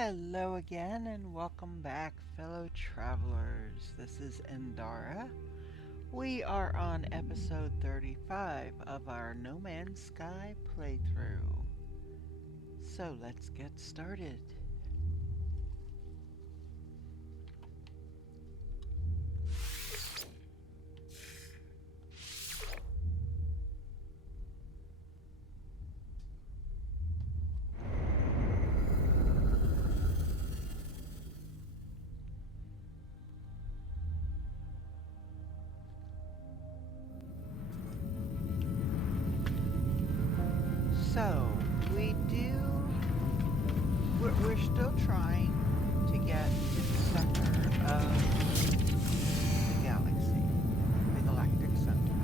Hello again and welcome back, fellow travelers. This is Endara. We are on episode 35 of our No Man's Sky playthrough. So let's get started. So, we're still trying to get to the center of the galaxy, the galactic center.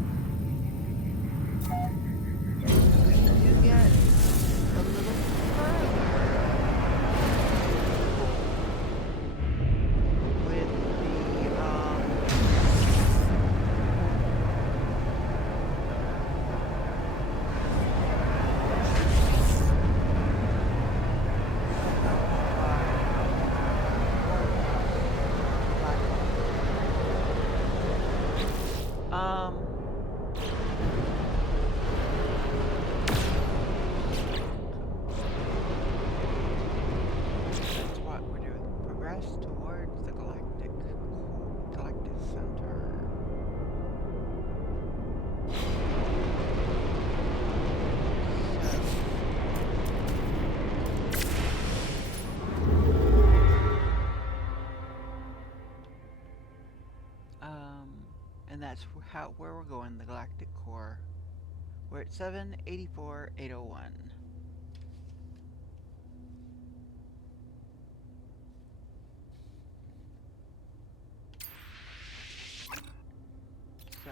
We do get a little further with that's what we're doing. Progress towards the galactic center. And that's where we're going, the galactic core. We're at 784,801. So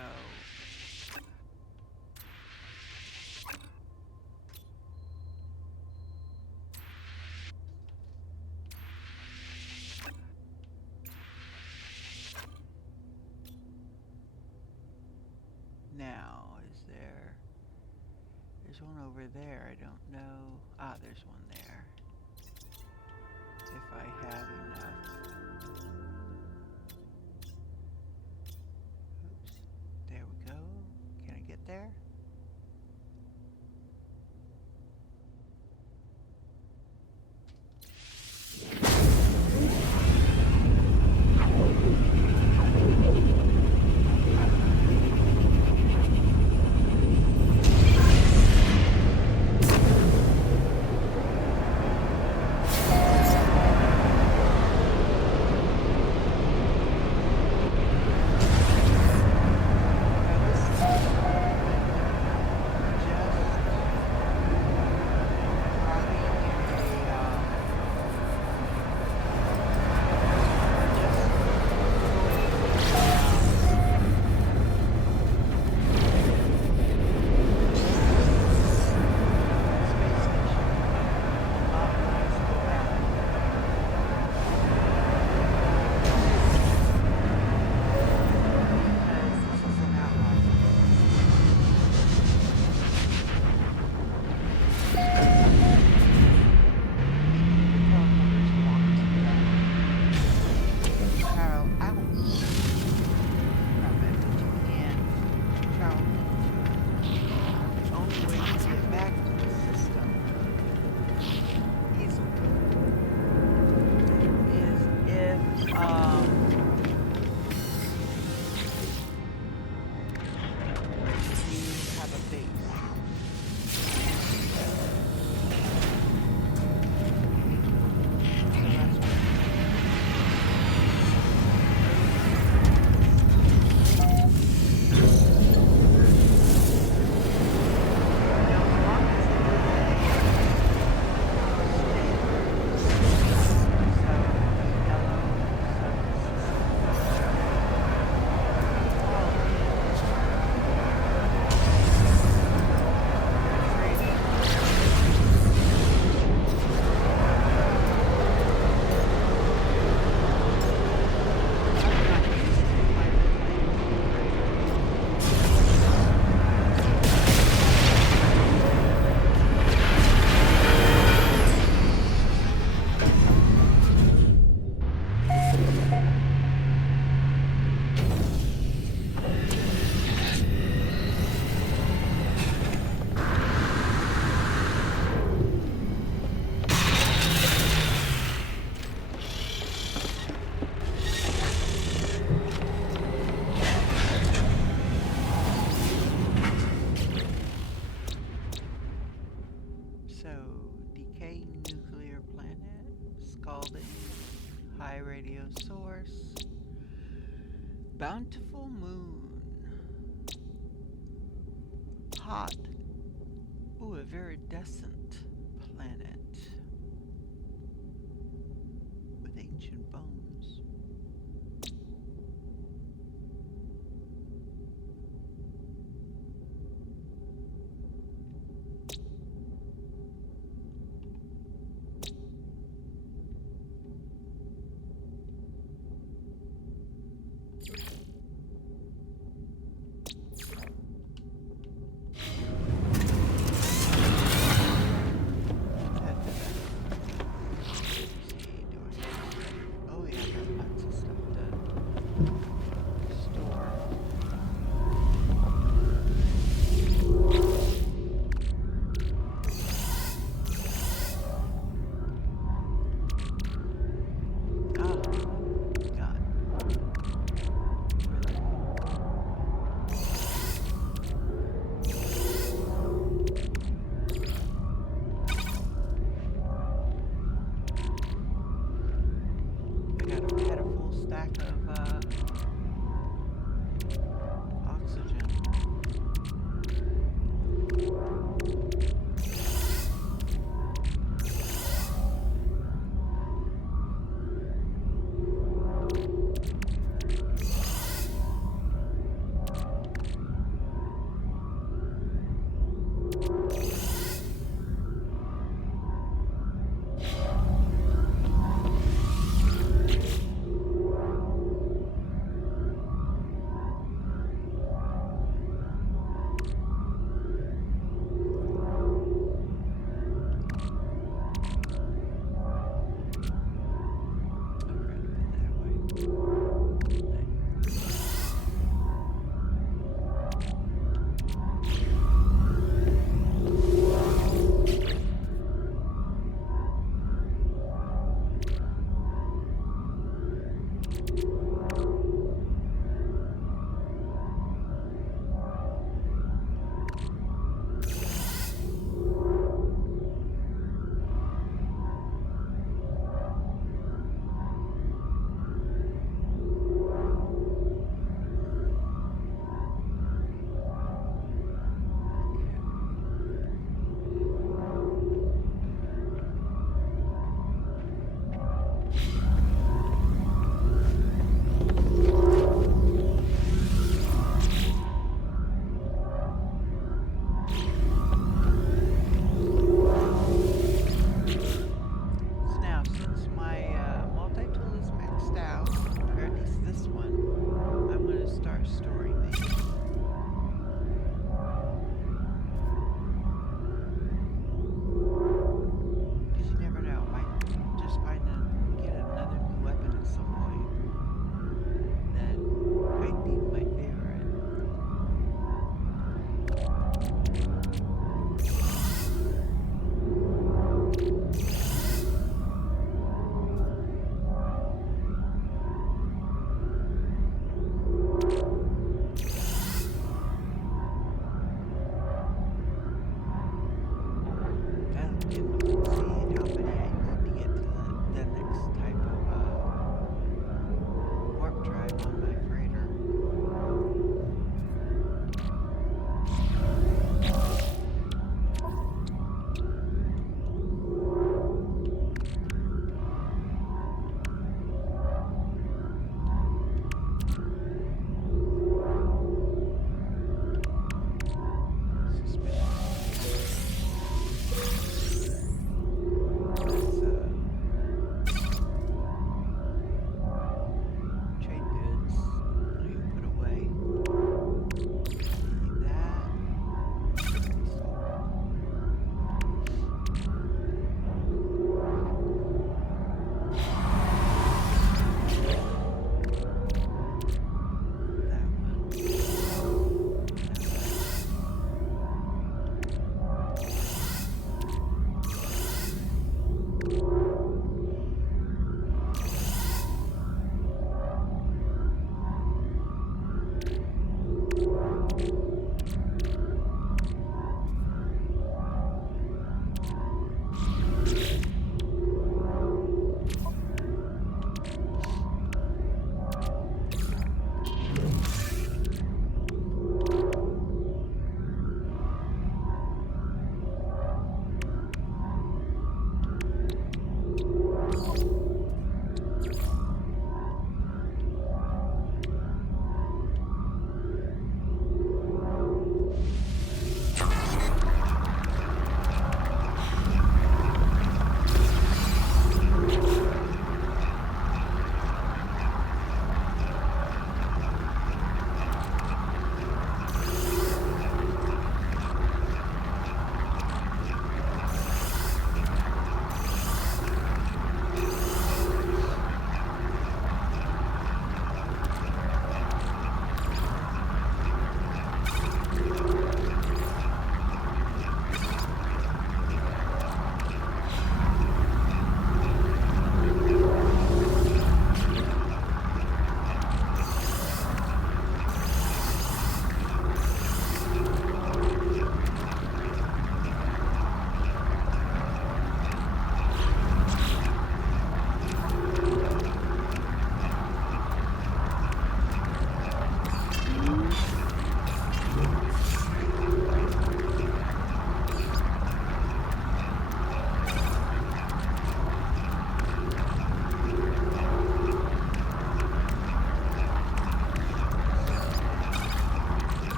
now, there's one over there, I don't know. Ah, there's one there. If I have enough. Oops, there we go. Can I get there? Bountiful moon. Hot. Ooh, a very iridescent planet with ancient bones.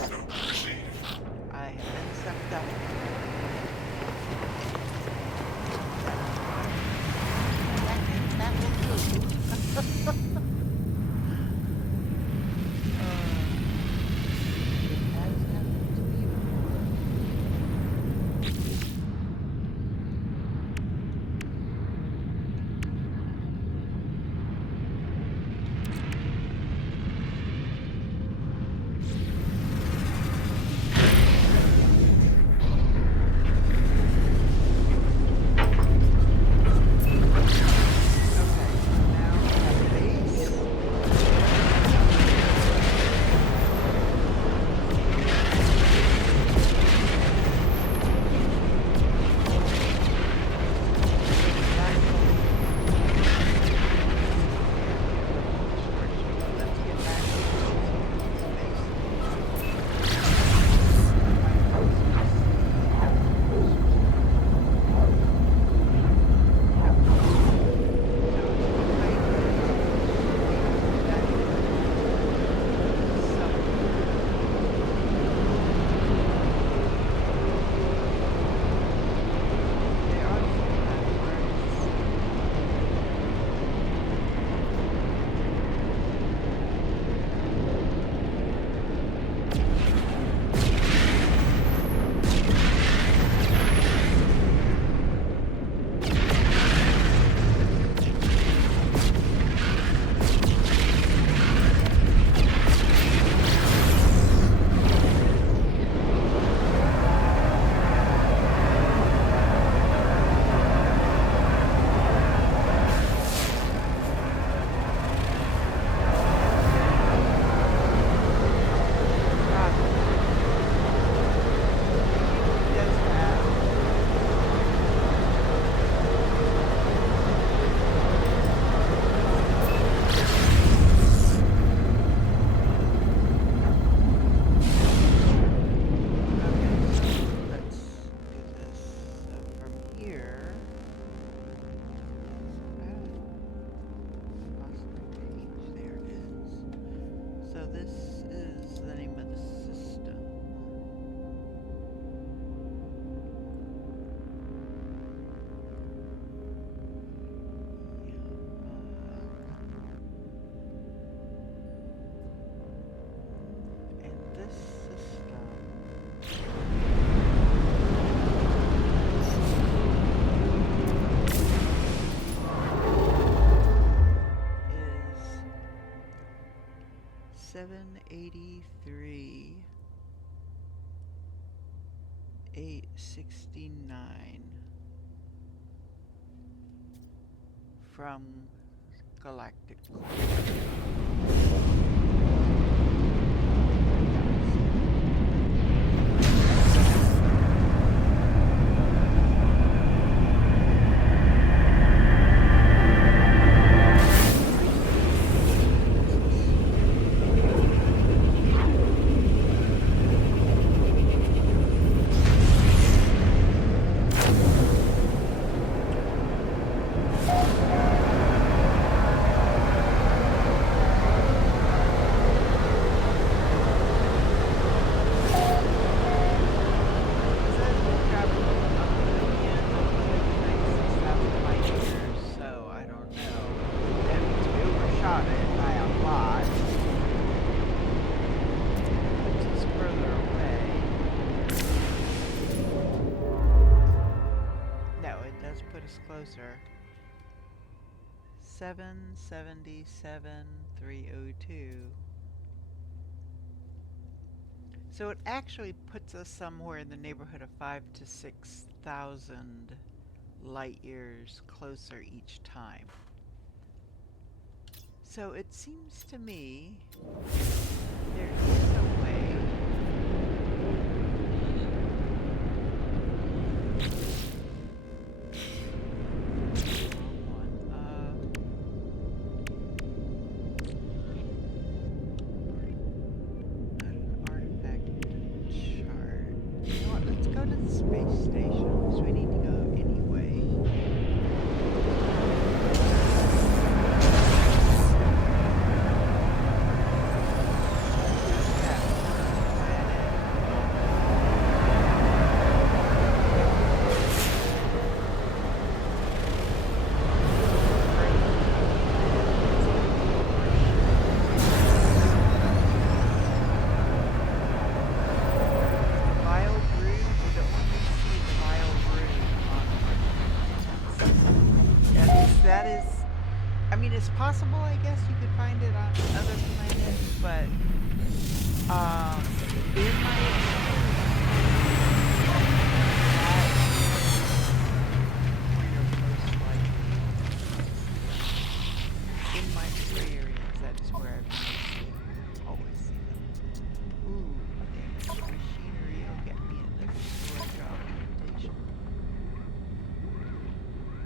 I have been sucked up. That will kill you. It has happened to me before. Is 783 869 from Galactic closer. 777,302. So it actually puts us somewhere in the neighborhood of 5,000 to 6,000 light years closer each time. So it seems to me there is a way it's possible, I guess, you could find it on other planets, but in my experience, that is where I've always seen them. Ooh, damaged machinery will get me another storage augmentation.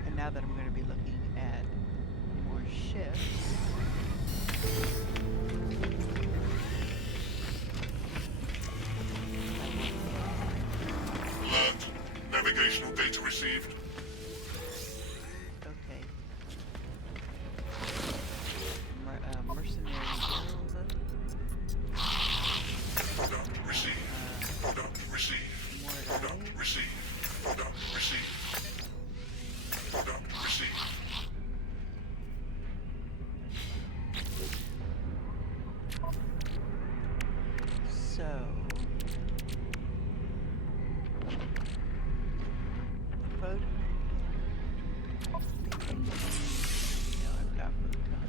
And now that I'm going to be looking at more ships. Alert. Navigational data received. Okay. Mercenary guild. Product received. Product received. Product received. Product received. Product received. So photon. No, I've got photon.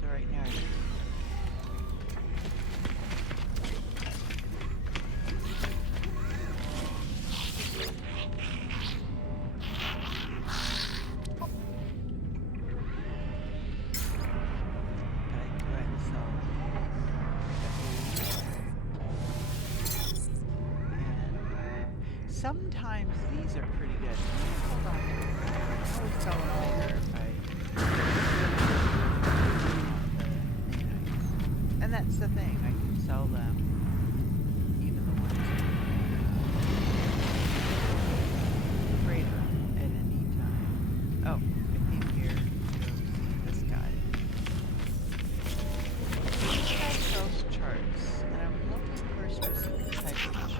So right now sometimes these are pretty good. Hold on. I always tell them later if and that's the thing. I can sell them, even the ones freighter at any time. Oh, I came here to see this guy. This guy sells charts, and I'm looking for a specific type of chart.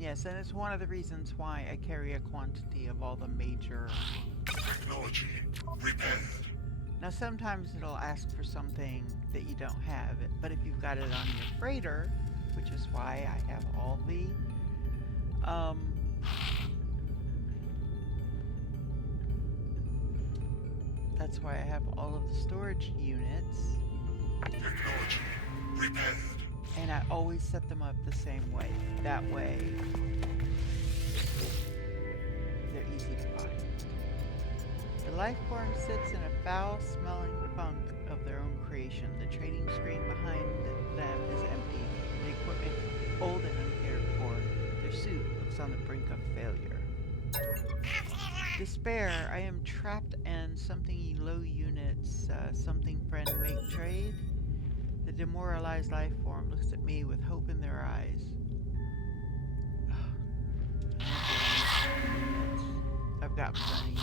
Yes, and it's one of the reasons why I carry a quantity of all the major technology repaired. Now sometimes it'll ask for something that you don't have, but if you've got it on your freighter, which is why I have all the that's why I have all of the storage units. Technology repaired. And I always set them up the same way. That way, they're easy to find. The life form sits in a foul-smelling funk of their own creation. The trading screen behind them is empty. The equipment old and uncared for. Their suit looks on the brink of failure. Despair. I am trapped and something low units. Something friend make trade. The demoralized life form looks at me with hope in their eyes. I've got plenty.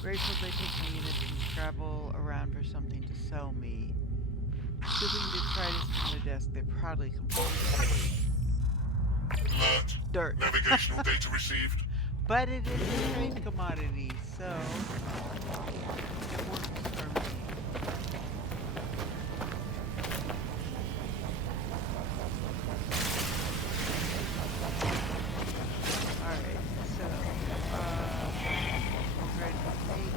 Grateful they take my units and travel around for something to sell me. Scooping detritus from their desk, they proudly complain. Alert. Dirt. Navigational data received. But it is a trade commodity, so it works for me. Alright, so, ready to take.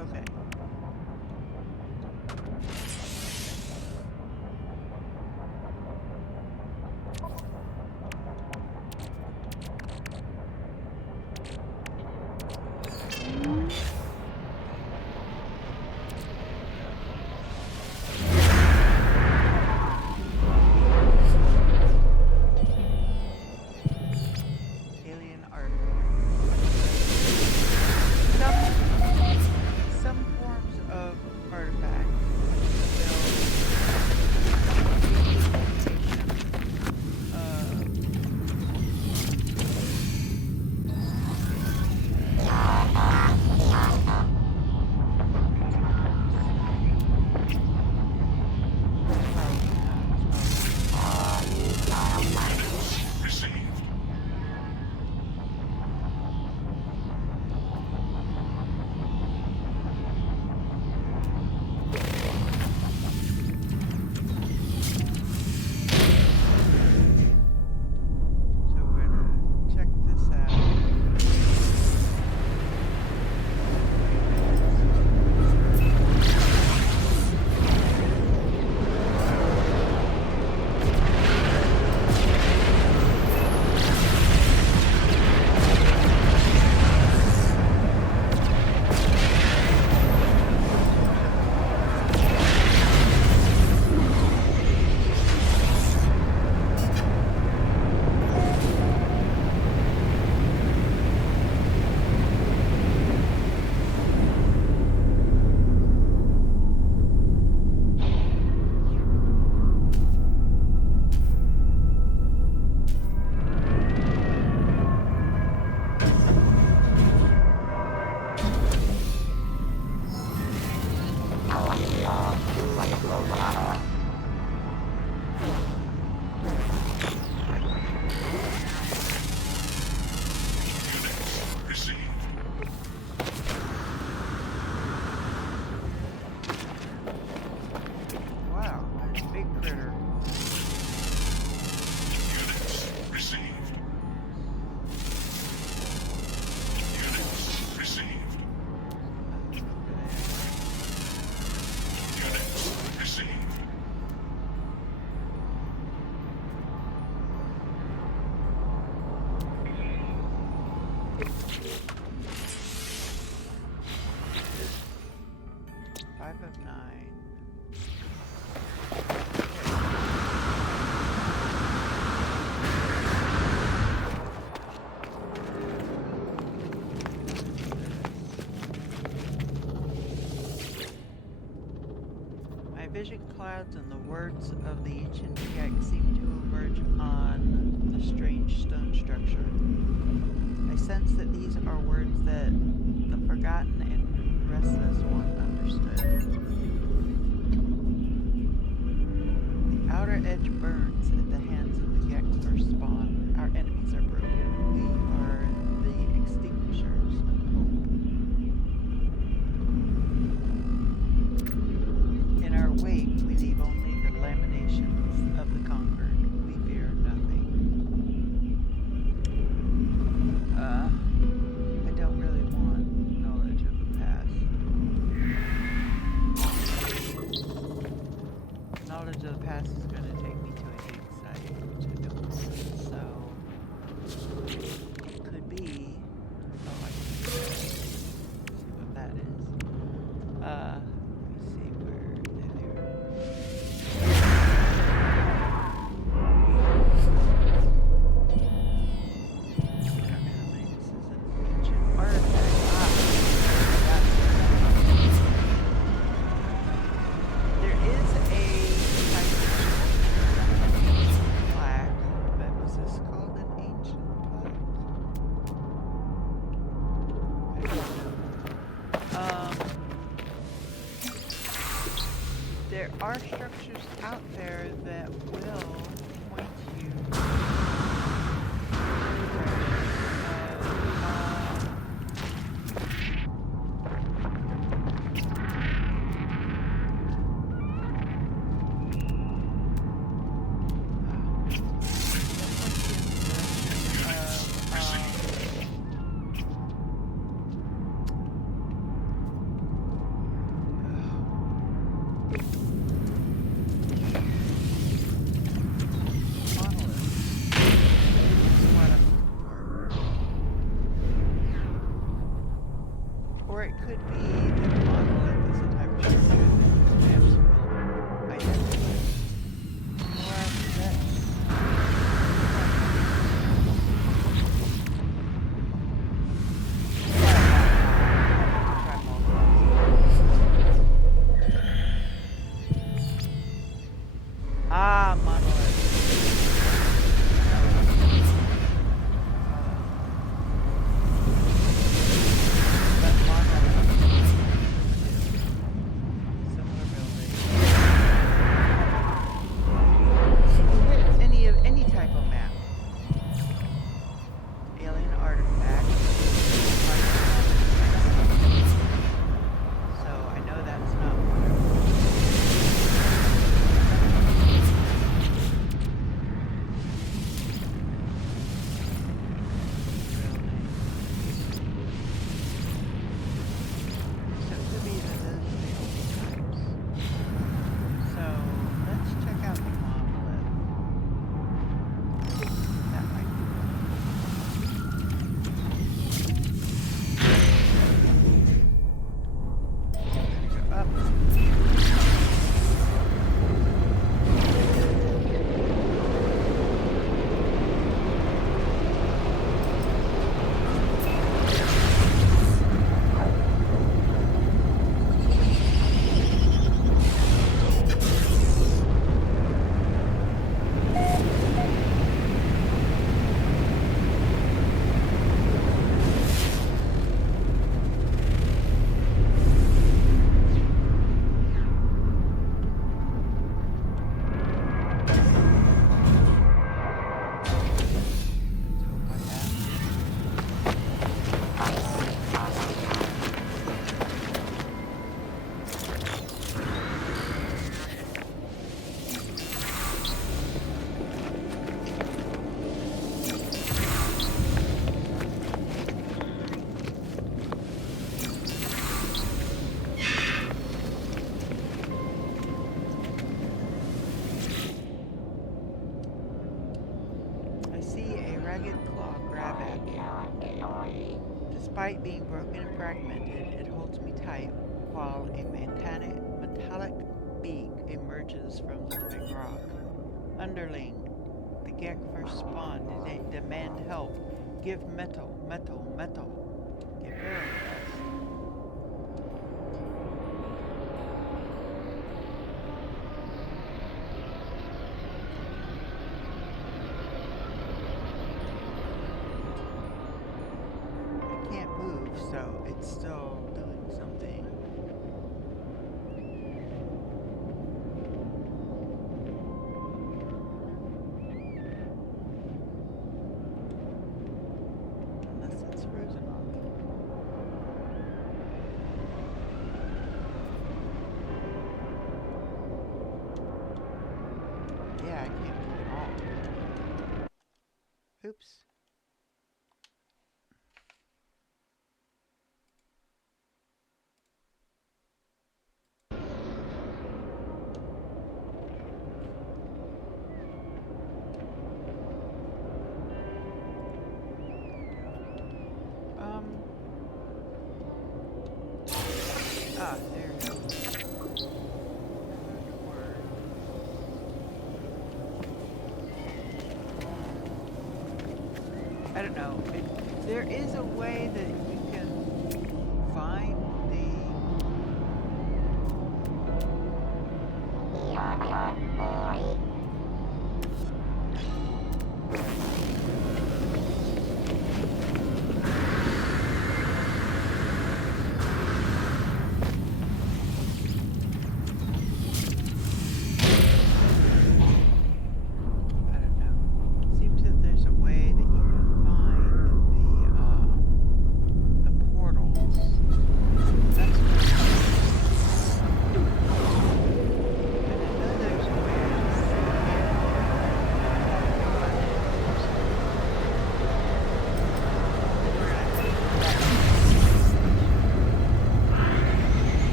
Okay. Alien art. Some forms of artifacts Units received. so we're gonna check this out. Units received. Wow, that's a big critter. Units received. Units received. Units received. Five of 9. My vision clouds and the words of the ancient text seem to emerge on the strange stone structure. I sense that these are words that the forgotten and restless one understood. The outer edge burns at the hands of the Gek first spawn. Our enemies are broken. We are the extinguishers of hope. In our wake, we leave only the laminations of the conquered. We fear nothing. I don't really want knowledge of the past. Knowledge of the past is going to take me to a dig site, which I don't want. So, are structures out there that will point you or it could be that a monolith is a type of structure that these maps will identify. Or that's monolith. But monolith. Similar building. Any type of map. Alien artifact. So I know that's not one of them. So it could be that those are the only types. So let's check out the monolith. That might be one. Up. Despite being broken and fragmented, it holds me tight while a metallic beak emerges from the living rock. Underling, the Gek first spawned, they demand help. Give metal. Give Aaron so it's still doing something. Unless it's frozen off. Yeah, I can't move at all. Oops. There we go. I don't know. There is a way that you can find the...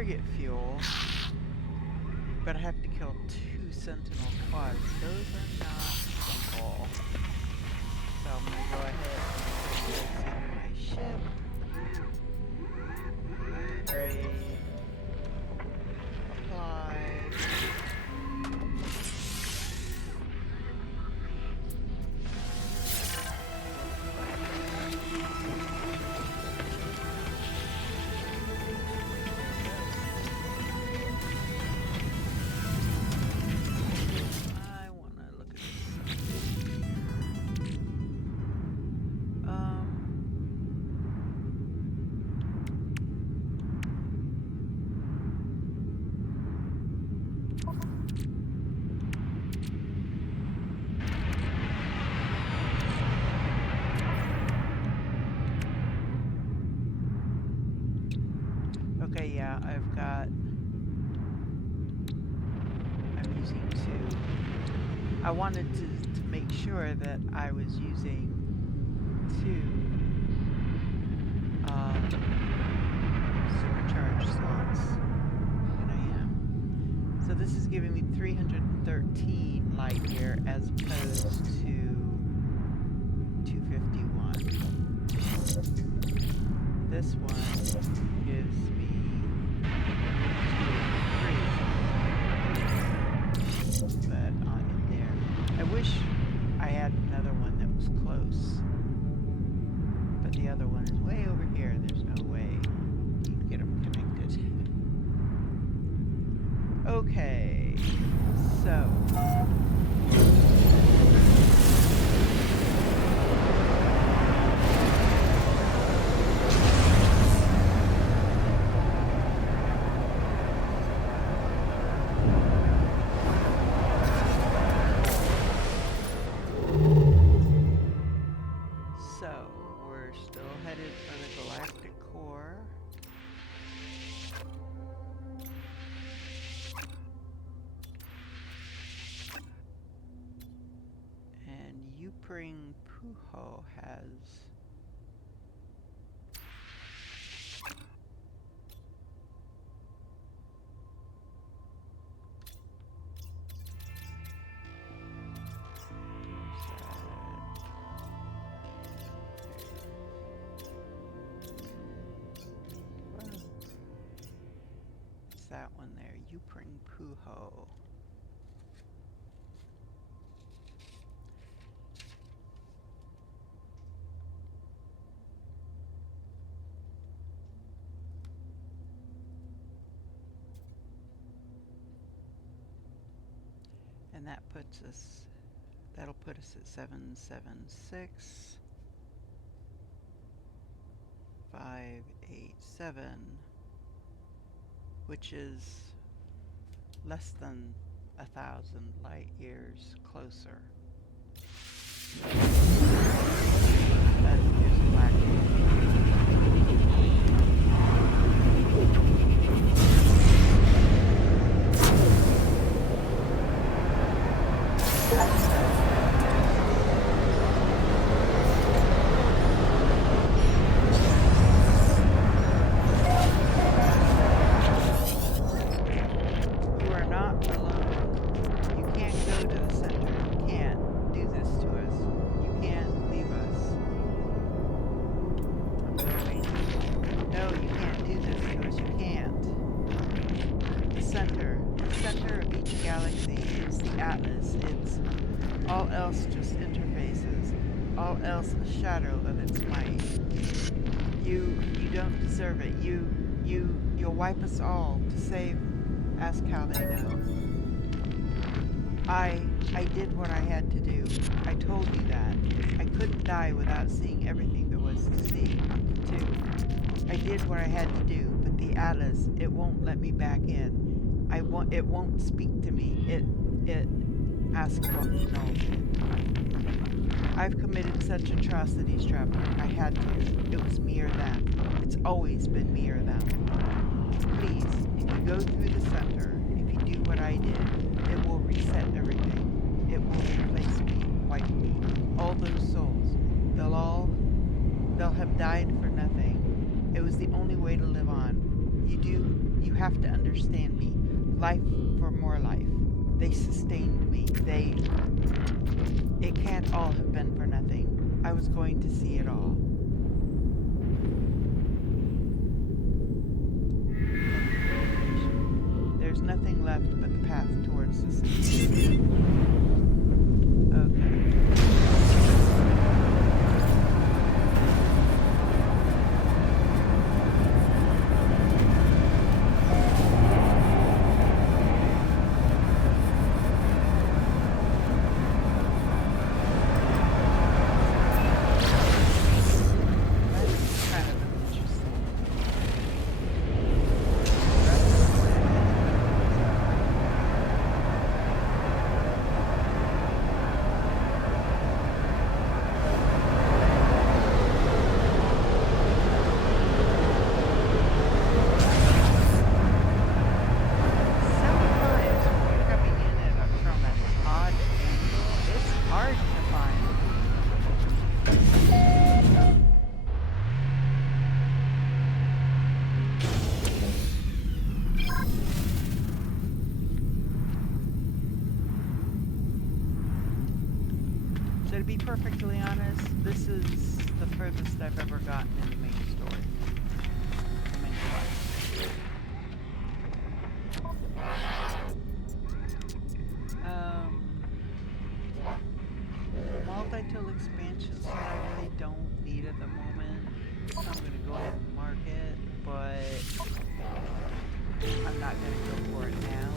frigate fuel, but I have to kill 2 sentinel quads. Those are not simple. So I'm gonna go ahead and put this in my ship. Upgrade. Apply. I wanna look at this. Okay, yeah, I'm using 2. I wanted to make sure that I was using 2 supercharged slots, and I am. So this is giving me 313 light year as opposed to 251. This one gives me 283, but not in there. I wish I had another one that was close, but the other one is way over here. There's no way you can get them connected. Okay, so we're still headed for the galactic core. And Upring Puho has that one there, Upring Puho. And that'll put us at 776 587, which is less than 1,000 light years closer. But here's a black center of each galaxy is the Atlas. It's all else just interfaces, all else a shadow of its might. You don't deserve it. You'll wipe us all to save. Ask how they know. I did what I had to do. I told you that. I couldn't die without seeing everything there was to see, too. I did what I had to do, but the Atlas, it won't let me back in. It won't speak to me. It asks what knows. I've committed such atrocities, Traveler. I had to. It was me or them. It's always been me or them. Please, if you go through the center, if you do what I did, it will reset everything. It will replace me, wipe me. All those souls, they'll have died for nothing. It was the only way to live on. You have to understand me. Life for more life. They sustained me. It can't all have been for nothing. I was going to see it all. There's nothing left but the path towards the sea. Okay. So to be perfectly honest, this is the furthest I've ever gotten in the main story. The main multi-tool expansions that I really don't need at the moment. I'm going to go ahead and mark it, but I'm not going to go for it now.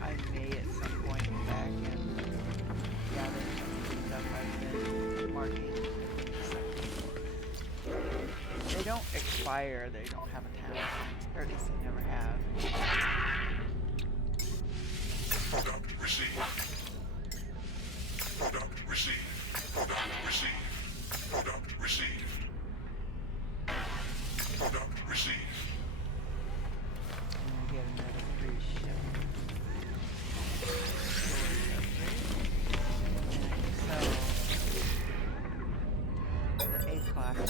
I may at some point back and gather some of the stuff I've been marking. They don't expire, they don't have a talent, or at least they never have. Product received. Product received. Product received. Product received. Product received. I'm gonna get another free ship. So the A-class.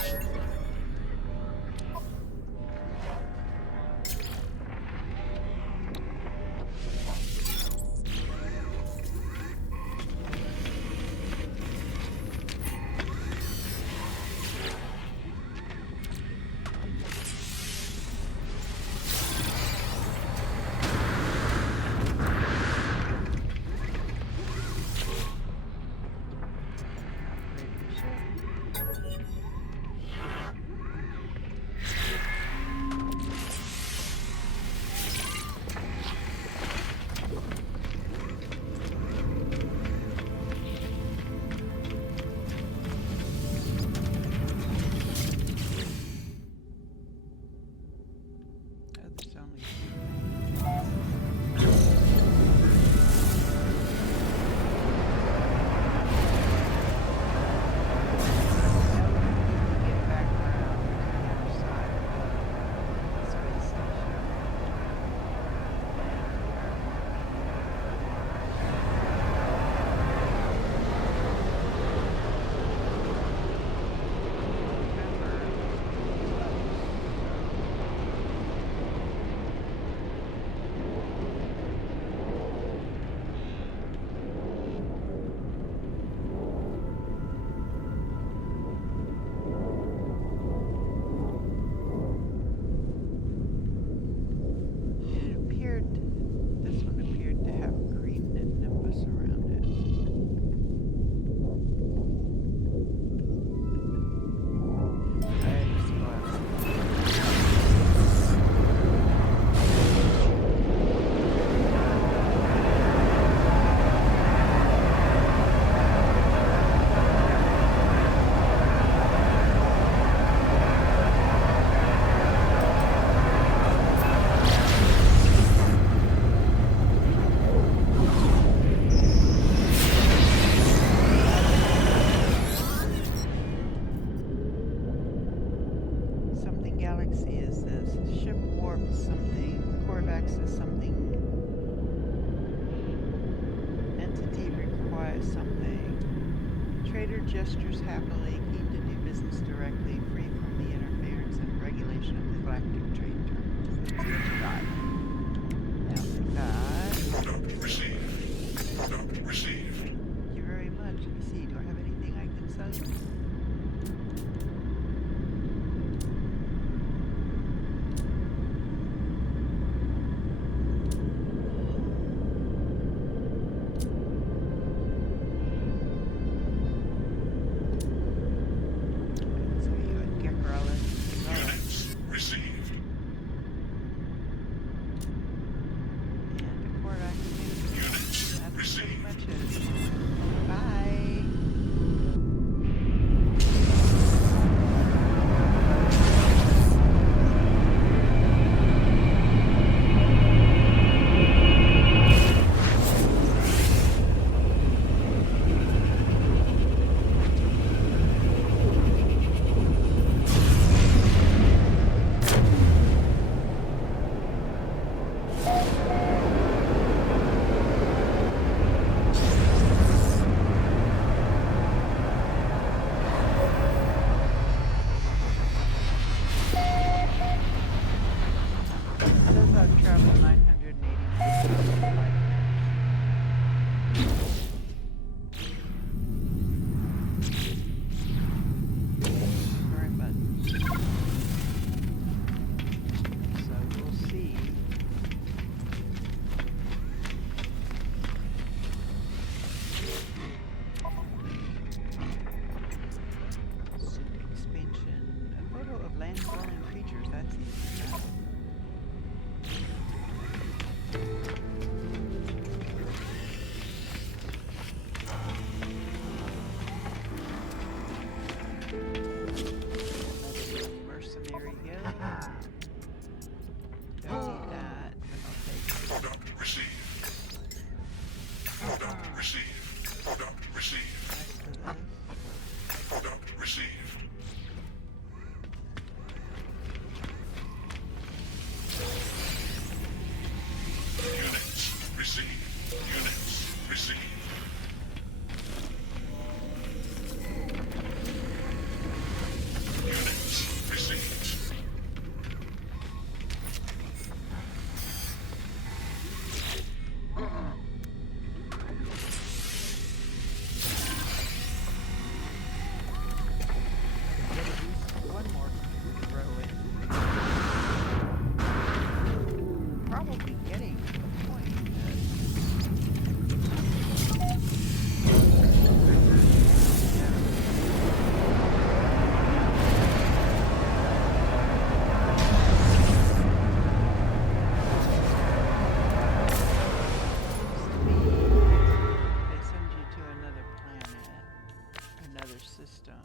Galaxy is this. Ship warped something. Corvax is something. Entity requires something. Trader gestures happily, keen to do business directly, free from the interference and regulation of the galactic trade terminal. See what you got. Now we got. Product received. Product received. Thank you very much. Let me see. Do I have anything I can sell you? Units received. Units That's pretty received. much it. Bye. It says I've traveled 980 miles. Current button. So we'll see. Suit expansion. A photo of land-dwelling creatures. That's easy enough. Mercenary guild. Don't need that, but I'll take it. Product received. Product received. Product received. Rest of this. Product received. Units received. Units received. Units received. Get at least one more row in. Probably getting to the point they send you to another planet, another system.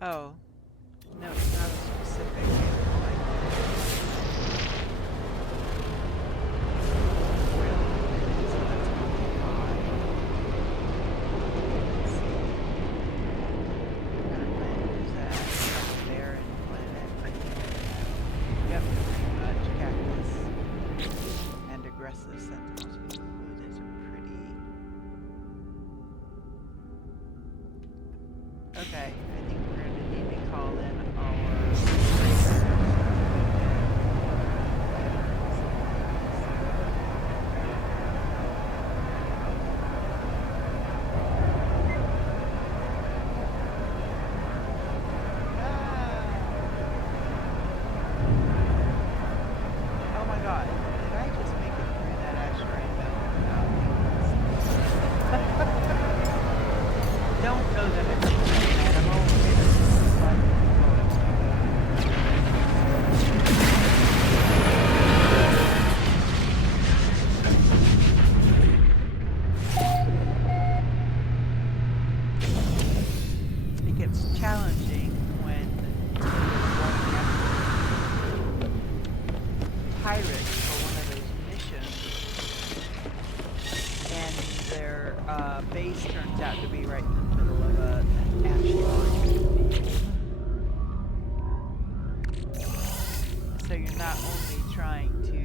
Oh, no, it's not a specific. Like, really? So that's really high. Let's see. What kind of planet is that? Like a barren planet. Yep, pretty much. Cactus. And aggressive sentinels. Ooh, those are pretty. Okay, I think we're gonna need to call in our Oh my god, did I just make it through that asteroid belt without Don't know that it's an animal. It gets challenging when you're going after pirates for one of those missions, and their base turns out to be right in the middle of an asteroid field. So you're not only trying to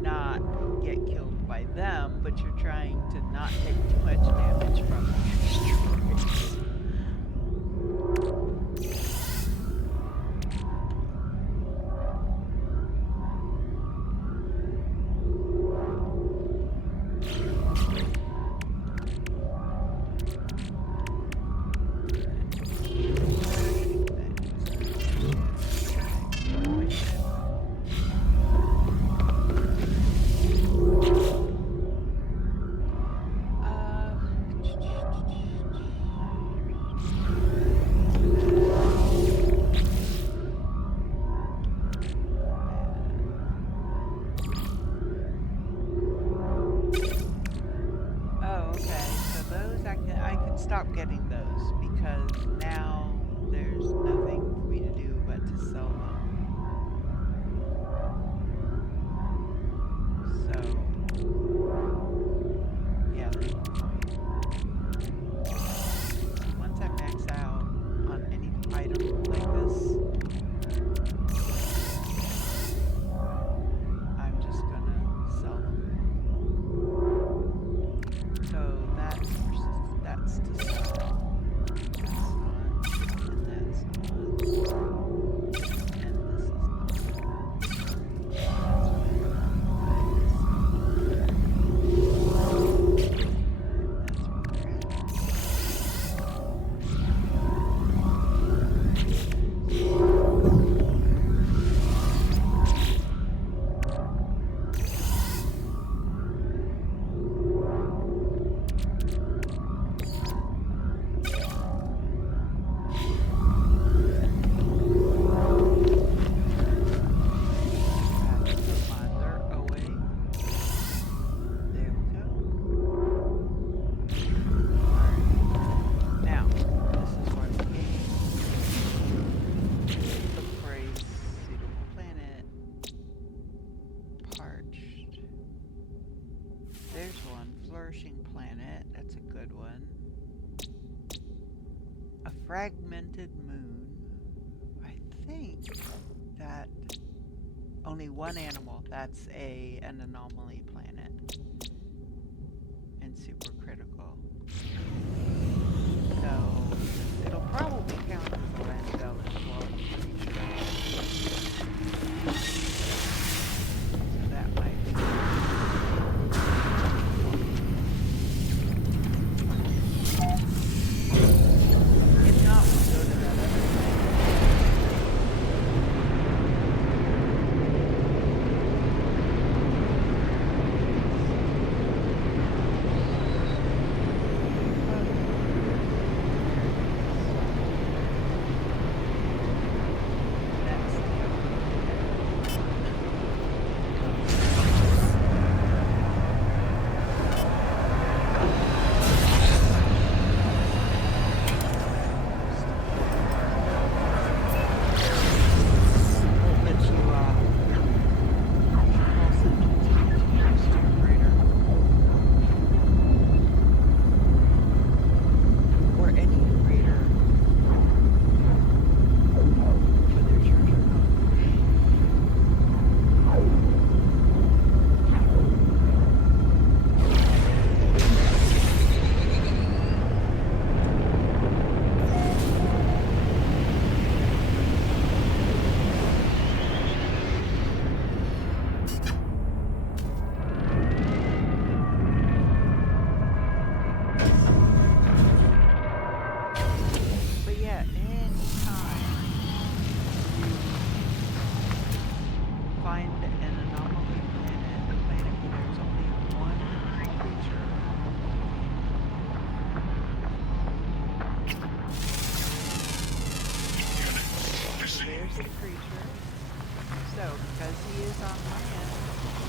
not get killed by them, but you're trying to not take too much damage from the asteroids. Oh, okay. So those I can stop getting those because now there's nothing for me to do but to sell them. So yeah, there's no point. Once I max out on any item like this, I'm just gonna sell them. So that's to sell. That's not, and that's not, and this is not. There's one, flourishing planet. That's a good one. A fragmented moon. I think that only one animal. That's an anomaly planet and supercritical. So it'll probably count as a landbell as well. I'm pretty sure. So that might be. If not, we'll go to that other planet. That's the other won't let you pulse into your crater or any crater with their treasure hub. But yeah, anytime you find an anomaly planet, a planet where there's only one creature, so there's the creature. So because he is on land,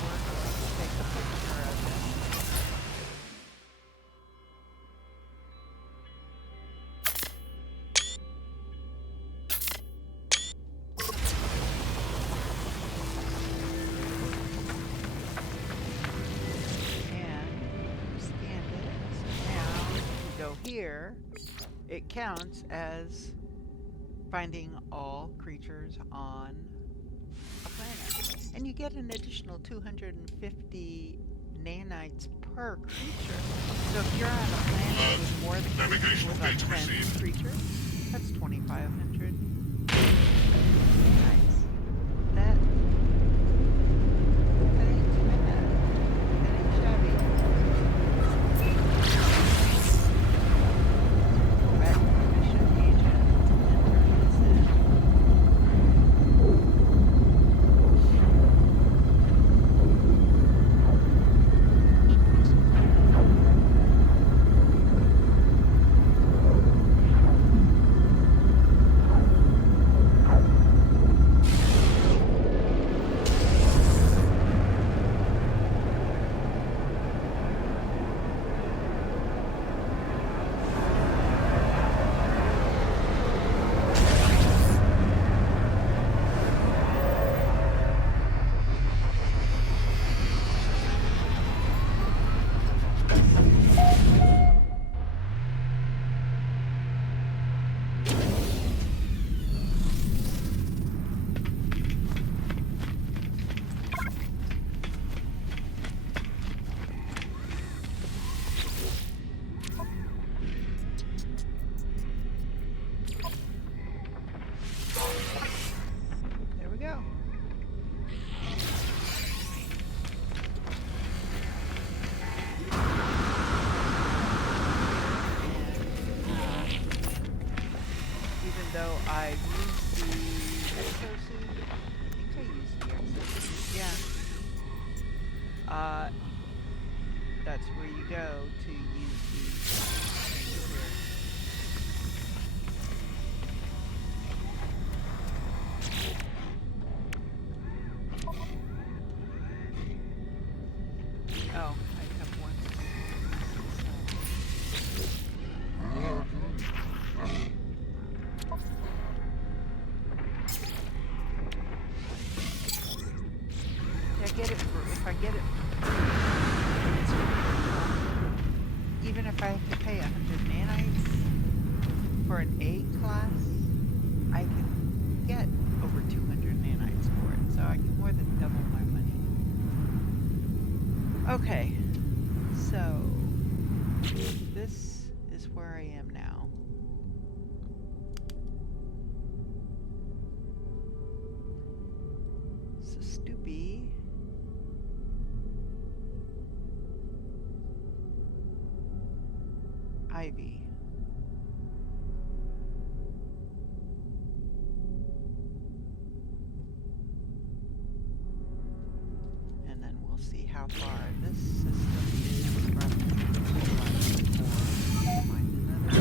we're going to take a picture of him. And scanned it. So now if we go here, it counts as finding all creatures on a planet. And you get an additional 250 nanites per creature. So if you're on a planet with more than Navigational with like data 10 received. creatures, that's 2,500 nanites. That that ain't too bad. That ain't shabby. Go back to the mission agent and turn this in. There we go. Even though I used the exosuit, I think I used the exosuit. Yeah. That's where you go to use the super. Oh, I have one. Yeah, get it for if I get it for free, it's free. Even if I have to pay 100 nanites for an A class, I can get over 200 nanites for it, so I can more than double my money. Okay, so this is where I am now. So Stoopy. Ivy. And then we'll see how far this system is from find another.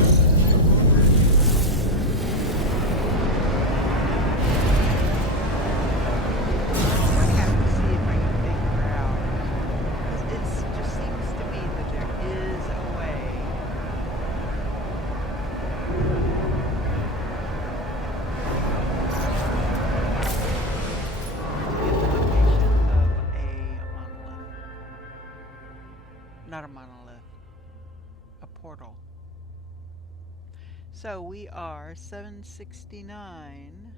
I have to see if I can figure out. It just seems to me that there is a way. Not a monolith, a portal. So we are 769,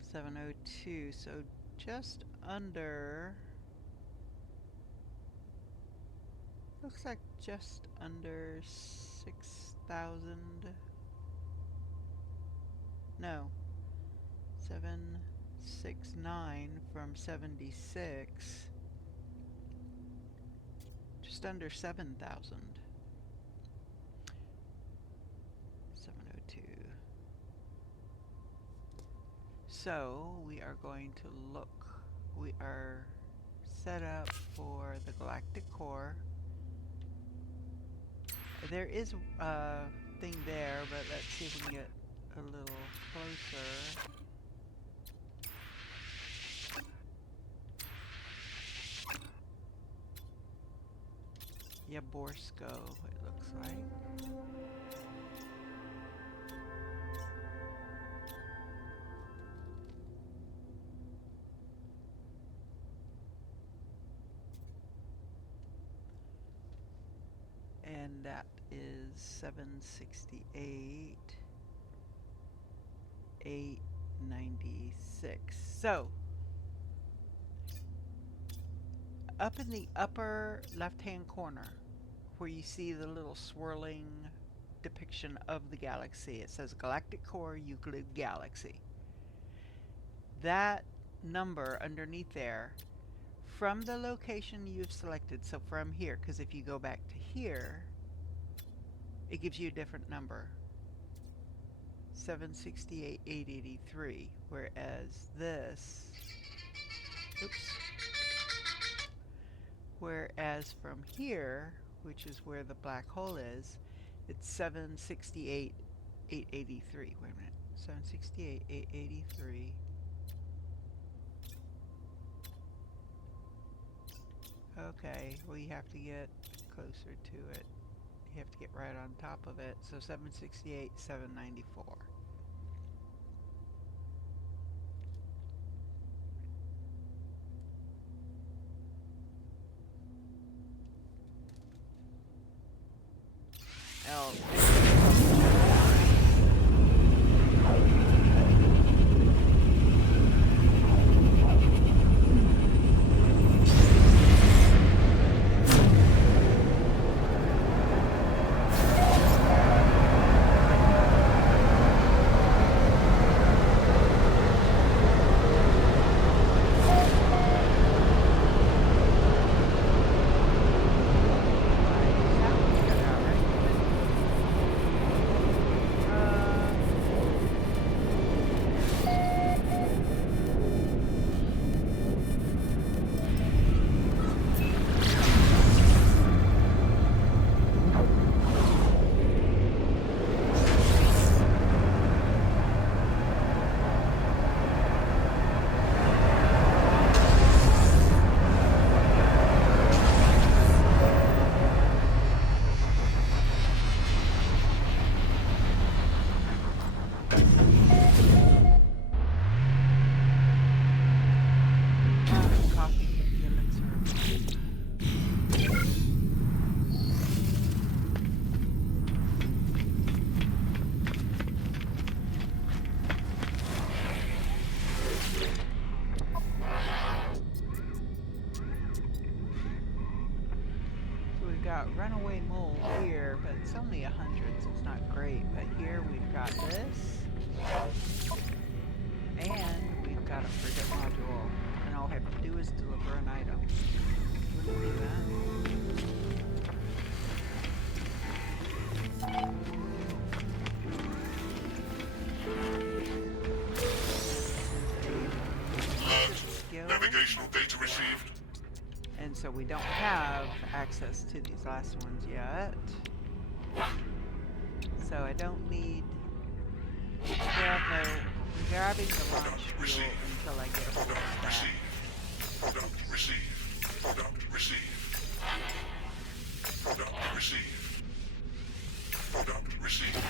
702, so just under, looks like just under 6,000, no, 769 from 76, just under 7,000. 702. So we are going to look. We are set up for the galactic core. There is a thing there, but let's see if we can get a little closer. Yaborsko, it looks like. And that is 768, 8, 96. So, up in the upper left-hand corner, where you see the little swirling depiction of the galaxy, it says Galactic Core Euclid Galaxy. That number underneath there, from the location you've selected, so from here, because if you go back to here, it gives you a different number, 768,883, whereas this, oops, whereas from here, which is where the black hole is, it's 768,883. Wait a minute, 768,883. Okay, well you have to get closer to it. You have to get right on top of it. So 768, 794. L. Runaway mole here, but it's only 100, so it's not great. But here we've got this, and we've got a frigate module, and all I have to do is deliver an item. We'll do that. Navigational data received. And so we don't have access to these last ones yet. So I don't need to grab grabbing the launch fuel until I get a full stack. Product received. Product received. Product received. Product received.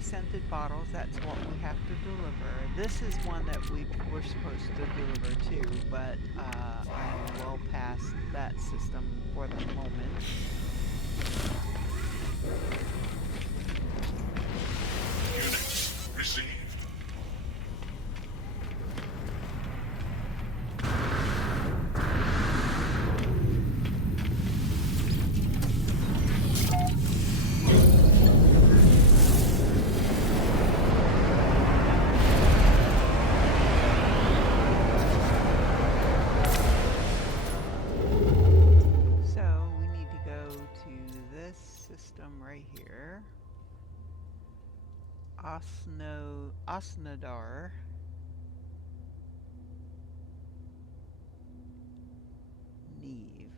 Scented bottles, that's what we have to deliver. This is one that we're supposed to deliver to, but I'm well past that system for the moment. Units received. Right here, Osnodar. Neve.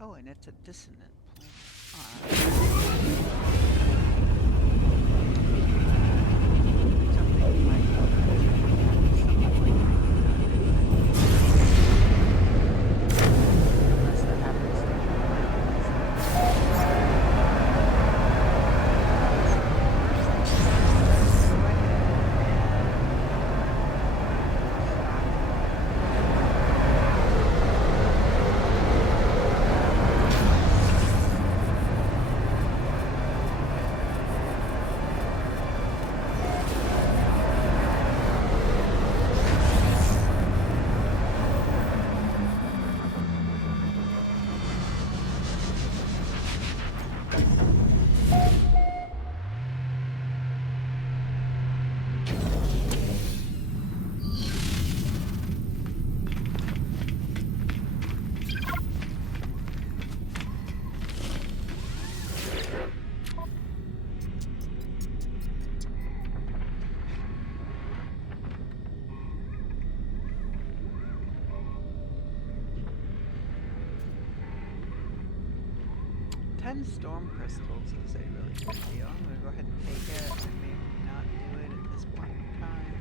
Oh, and it's a dissonant planet. 10 storm crystals is a really good deal. I'm going to go ahead and take it and maybe not do it at this point in time.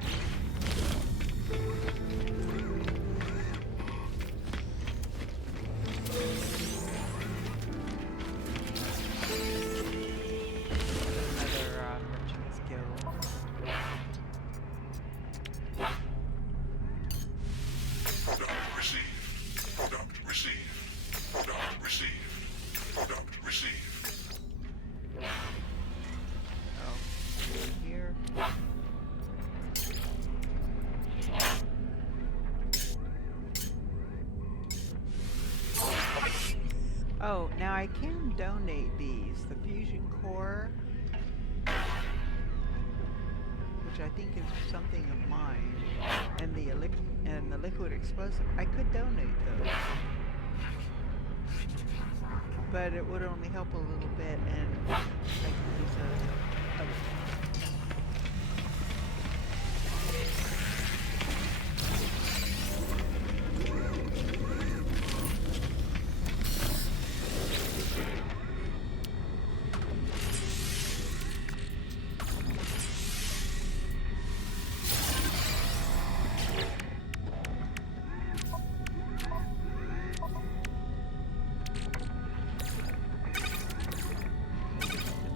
Another merchant's guild. Product received. Product received. Product received. Product received. Oh, here. Oh, now I can donate these. The fusion core, which I think is something of mine, and the liquid explosive. I could donate those, but it would only help a little bit, and I can use a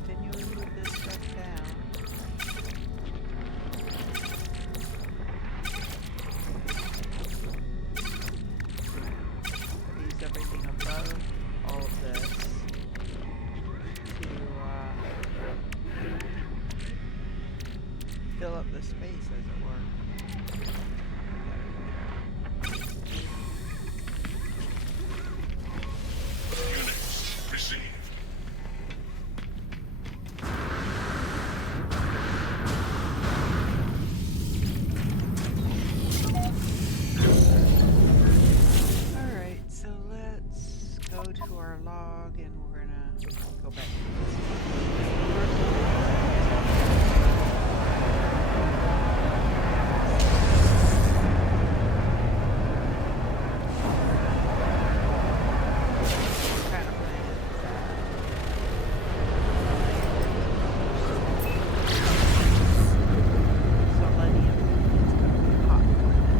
continuing with this stuff down. Use everything above all of this to fill up the space, as it were. Units received. Alright, so let's go to our log and we're gonna go back to kind of plan selenium. It's gonna be hot planet.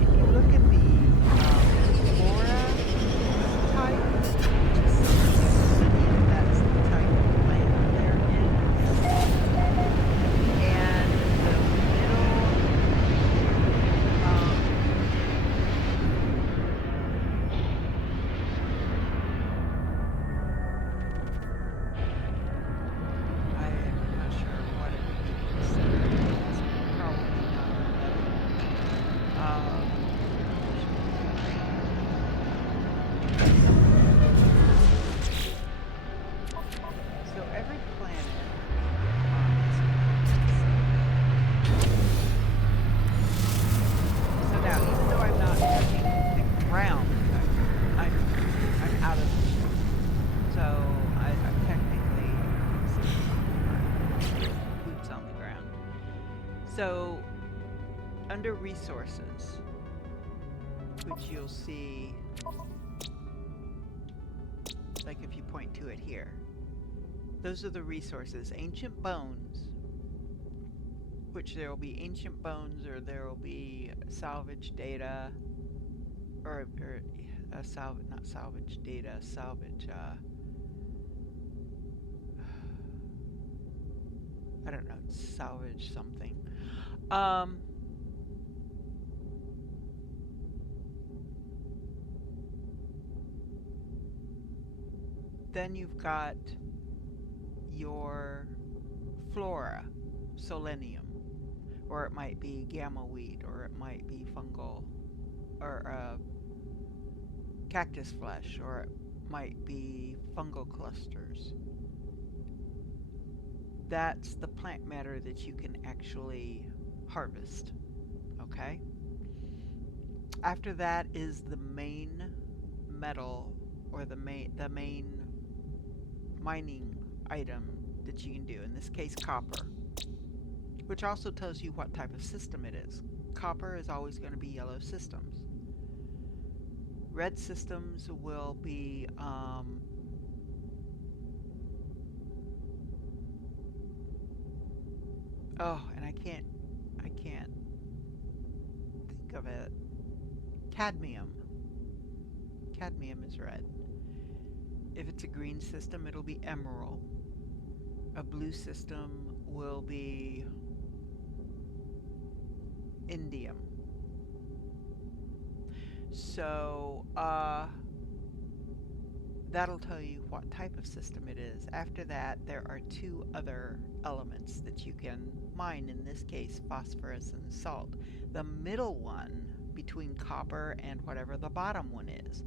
If you look at the flora type, which is selenium, that's the type of plant they're in. And the middle, I'm not sure what it would be considered. It's probably not um, so every planet on this so now, even though I'm not touching the ground, I'm out of so I'm technically boots on the ground. So under resources, which you'll see, like if you point to it here, those are the resources. Ancient bones, which there will be ancient bones, or there will be salvage data, or not salvage data, salvage, I don't know, salvage something. Then you've got your flora, selenium, or it might be gamma weed, or it might be fungal, or cactus flesh, or it might be fungal clusters. That's the plant matter that you can actually harvest. Okay? After that is the main metal, or the main mining item that you can do. In this case, copper, which also tells you what type of system it is. Copper is always going to be yellow systems. Red systems will be oh, and I can't think of it. Cadmium. Cadmium is red. If it's a green system, it'll be emerald. A blue system will be indium. So, that'll tell you what type of system it is. After that, there are two other elements that you can mine, in this case, phosphorus and salt. The middle one, between copper and whatever the bottom one is,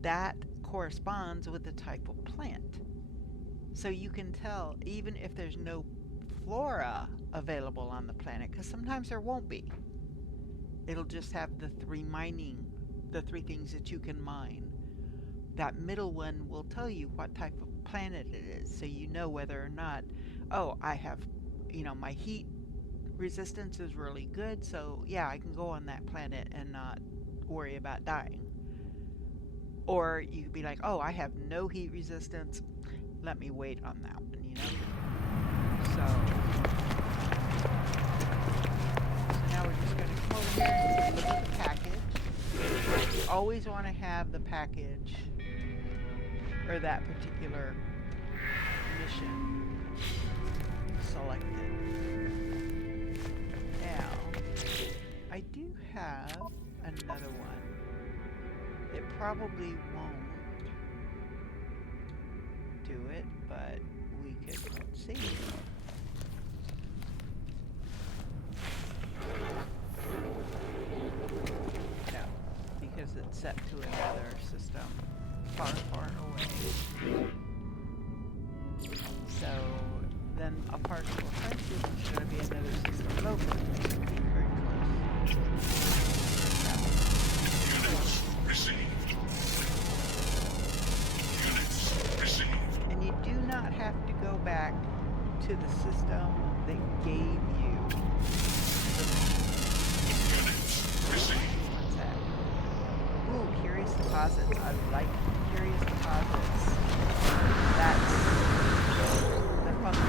that corresponds with the type of plant. So you can tell, even if there's no flora available on the planet, because sometimes there won't be. It'll just have the three things that you can mine. That middle one will tell you what type of planet it is, so you know whether or not, oh, I have, my heat resistance is really good, so yeah, I can go on that planet and not worry about dying. Or you could be like, oh, I have no heat resistance, let me wait on that one. So now we're just going to come over here and look at the package. You always want to have the package, or that particular mission, selected. Now, I do have another one. It probably won't do it, but we could see. No, because it's set to another system far, far away. So then a particle friendship is going to be another system local. Very close. Units received. Units received. And you do not have to go back to the system that gave you the Units received. what's that? Ooh, curious deposits. I like curious deposits. That's the fun one.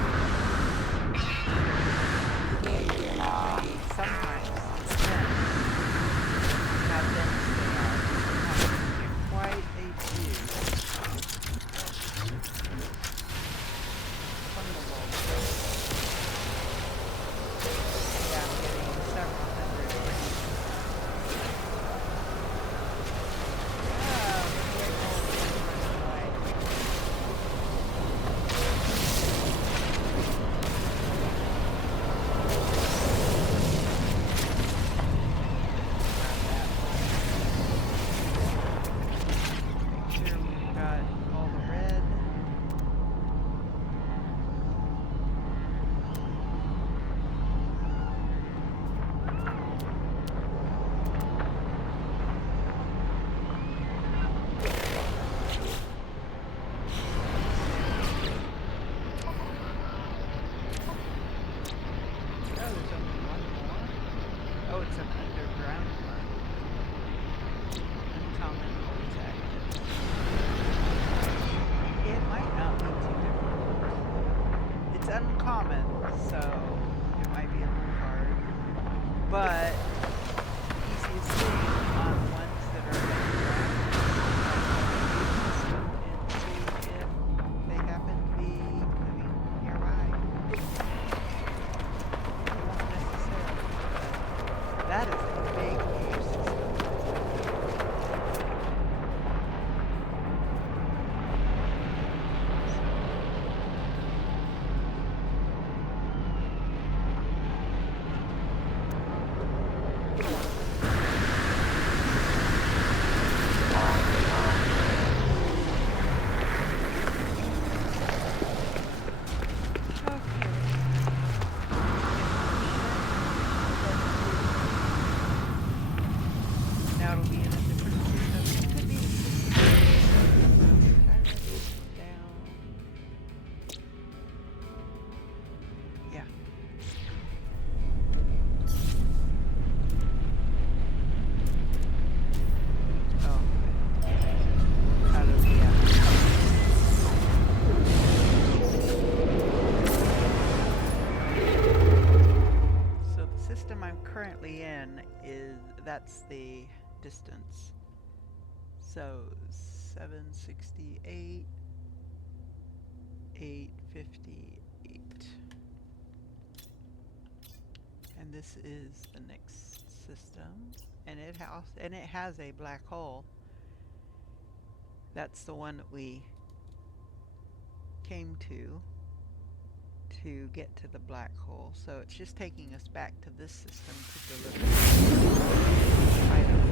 Sometimes have been quite a few fungible. Yeah, I'm getting several hundred. Here we've got all the red. Oh, there's only one more. Oh, it's an underground one. Uncommon always active. It might not be too difficult. It's uncommon, so it might be a little hard. But the easiest thing on ones that are underground and see if they happen to be living nearby. They won't necessarily, but that is a big cave system. that's the distance. So 768, 858. And this is the next system. And it has a black hole. That's the one that we came to get to the black hole. So it's just taking us back to this system to deliver items.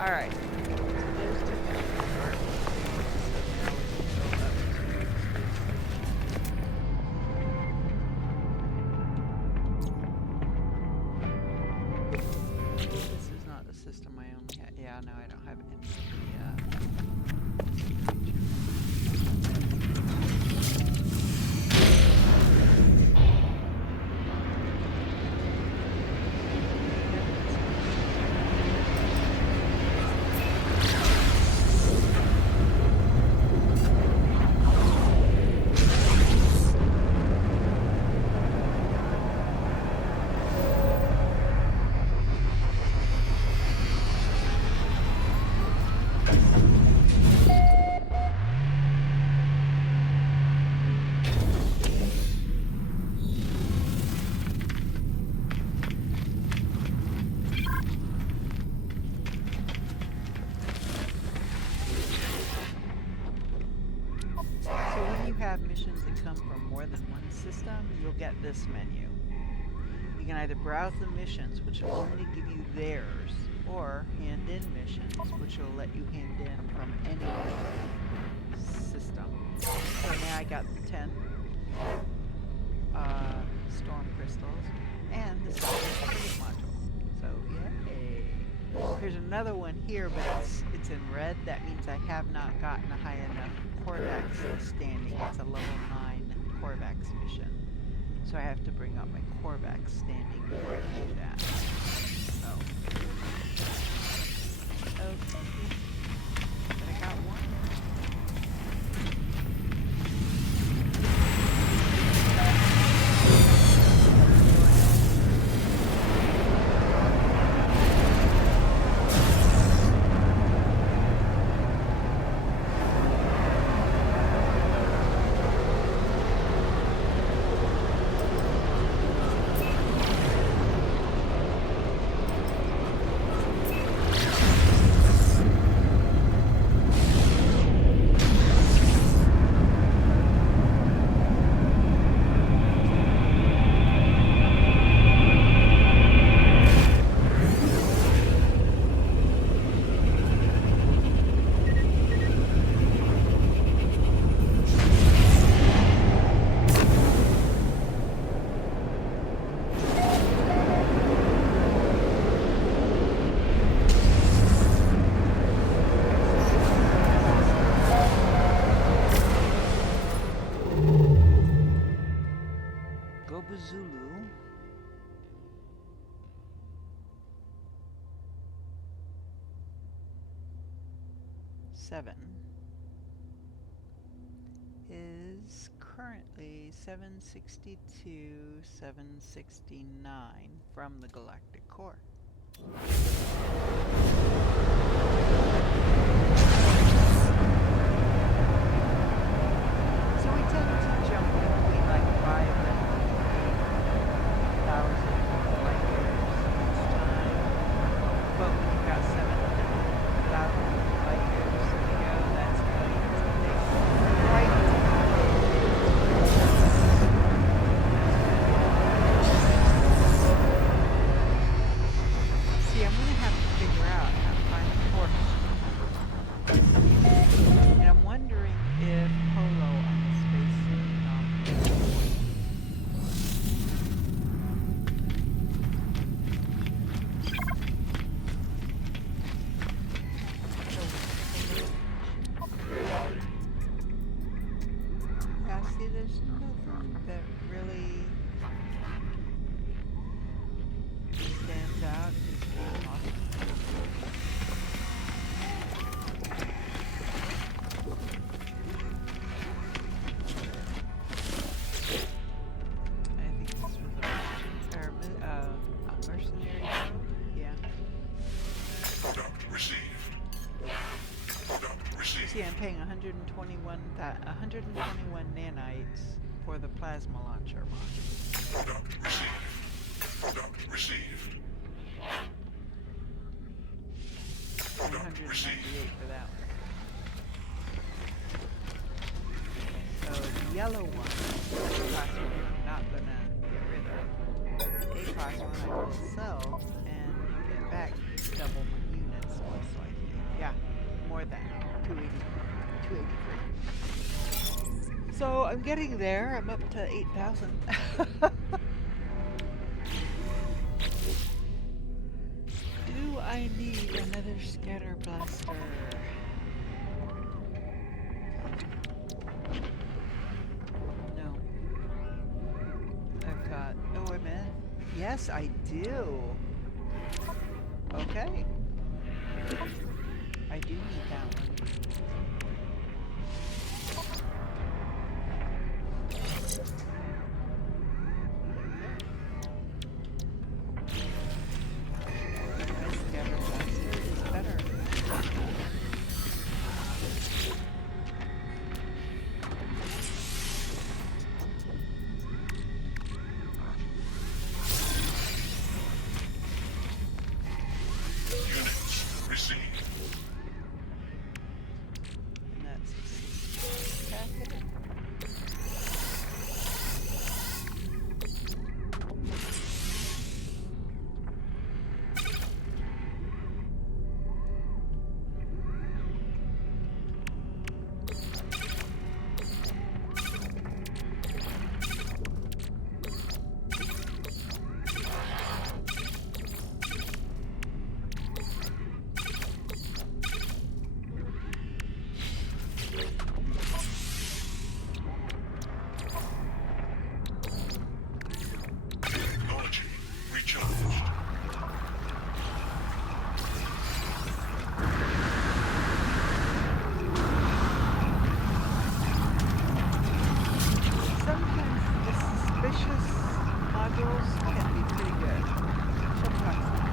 Alright. This is not the system I only have. Yeah, no, I don't have any. come from more than one system, you'll get this menu. You can either browse the missions, which will only give you theirs, or hand in missions, which will let you hand in from any system. So now I got the 10 storm crystals and the space module. So yay! There's another one here, but it's in red. That means I have not gotten a high enough Corvax standing. It's a level 9 Corvax mission. So I have to bring up my Corvax standing before I do that. So. Okay. But I got one. Zulu. Seven is currently 762, 769 from the galactic core. So we tend to jump between like 5 and 1,000 light years each time. But when you've got 7,000 light years to go, that's millions of days. Quite see, I'm going to have to figure out how to find the torch. And I'm wondering if Polo on the space yeah, see, there's nothing that really stands out as being awesome. I think this was a mercenary code. Yeah. Product received. Product received. See, I'm paying 121 nanites for the plasma launcher module. Product received. Product received. And Product 198 received. for that one. So the yellow one, the class one, I'm not gonna get rid of. The A-class one I will sell and get back double my units most likely. Yeah, more than 283. So I'm getting there. I'm up to 8,000. Do I need another scatter blaster? No. I've got... Oh, wait a minute. Yes, I do. Okay. I do need that one. Scatter blaster is better. Units received. fuels can be pretty good. Sometimes not.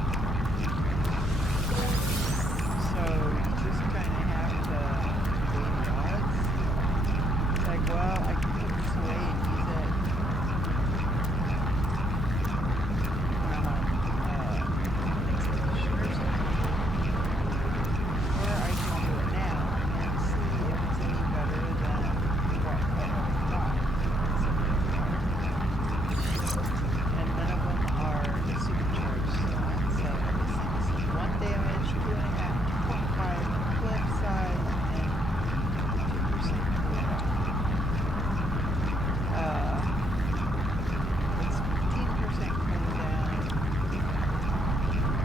So you just kind of have to weigh the odds. It's like, well, I can put this away and use it when I'm on an expedition or something. Or I can do it now and see if it's any better than what I already got. And none of them are a supercharged slot. So let me see. This is 1 damage, 2.5, 2.5 clip size, and 2% cooldown. It's 15% cooldown,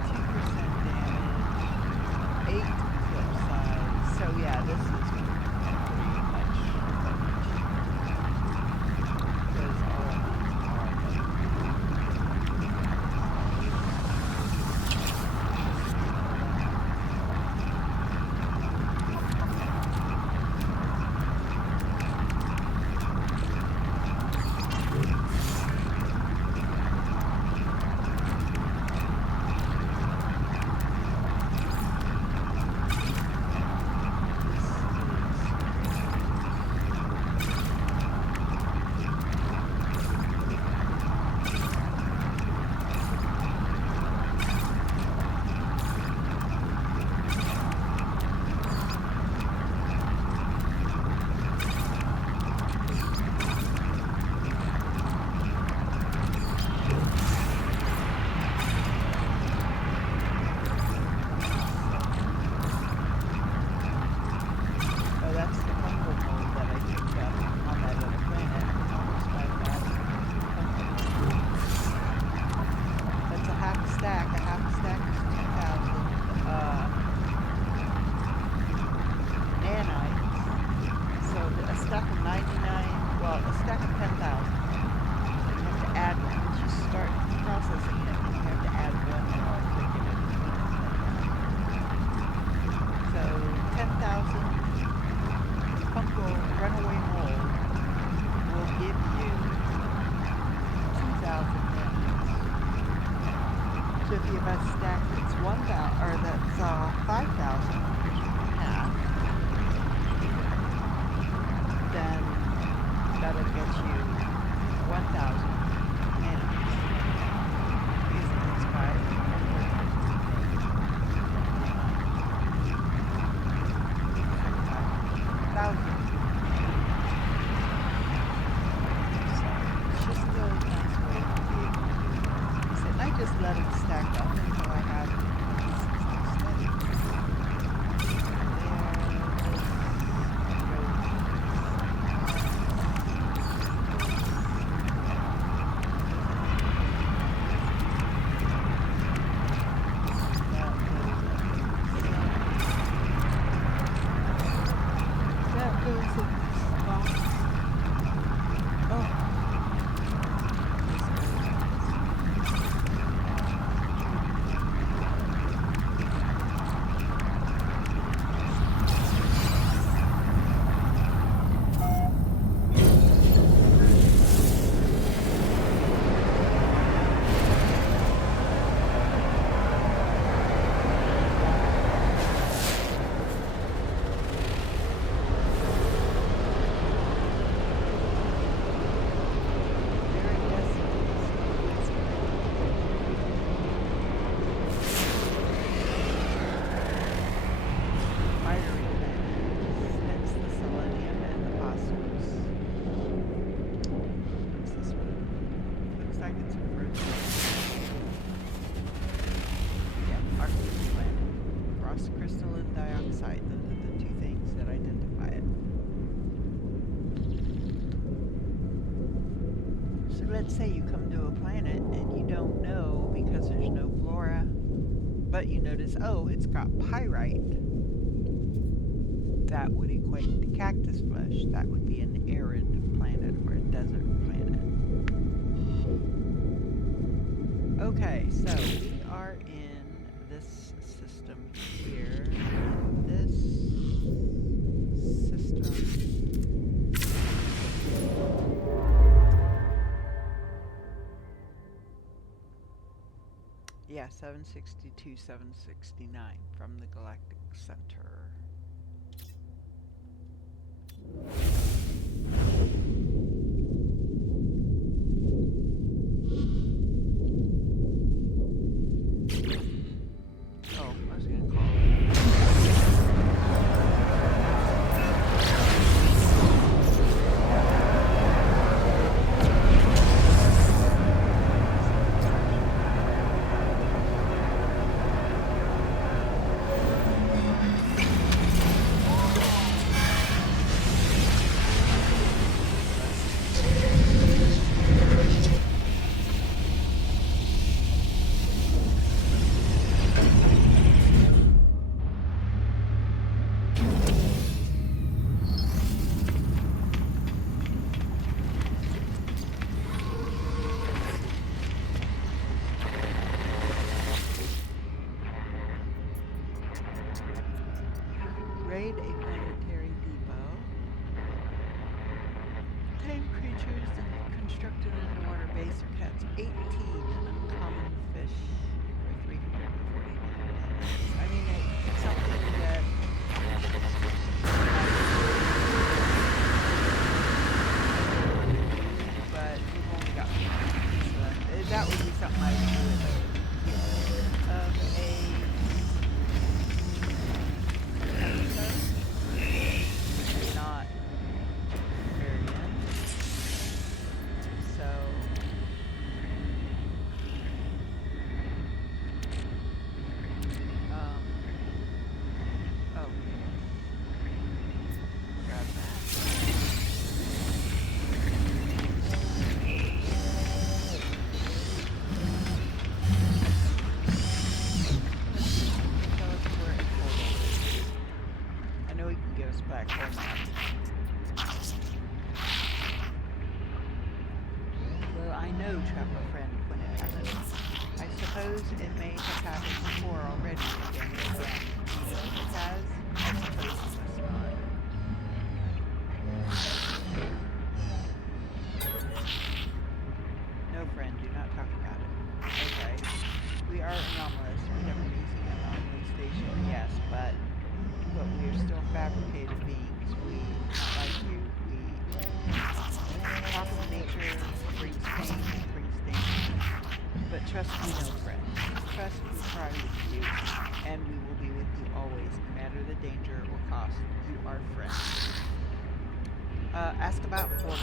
2% damage, 8 clip size. So yeah, this is pretty much perfect. Because all of these are oh, that's the fungal mold that I picked up on that other planet. Almost 5,000 fungal mold. That's a half a stack. A half a stack is 2,000 nanites. So a stack of 99, well, a stack of 10,000. So you have to add one. Once you start processing it, then you have to add one more to give it even 10,000. So 10,000 fungal runaway mold will give you 2,000 nanites. So if you have a stack that's 1,000 or that's 5,000, which would be half, then that'll get you 1,000 nanites. Because it's 5, 5,000. So it's just a nice way to be able to use it. And I just let it stack up until I have pieces instead. That goes in this box. Oh. let's say you come to a planet and you don't know because there's no flora, but you notice, oh, it's got pyrite. That would equate to cactus flesh. That would be an arid planet or a desert planet. Okay, so we are in this system here. This system Yeah, 762, 769 from the galactic center. Oh, I was gonna call it. Raid a planetary depot. Tame creatures and constructed an underwater base or catch 18 uncommon fish for 349 minutes. I mean, it's something that but we've only got one. So that would be something I would do with a episode. Not very in. So oh, grab that. Tell us where a portal is. I know he can give us black hole maps. Well, I know, traveler friend, when it happens. I suppose it may have happened before already again and again. It has? I suppose it must not. No, friend, do not talk about it. Okay. We are anomalous. We have an easy anomaly station, yes, but we are still fabricated beings. We, not like you, we talk of nature, brings pain, brings danger. But trust me, no friend. Trust we try with you, and we will be with you always, no matter the danger or cost. You are friends. Ask about portals.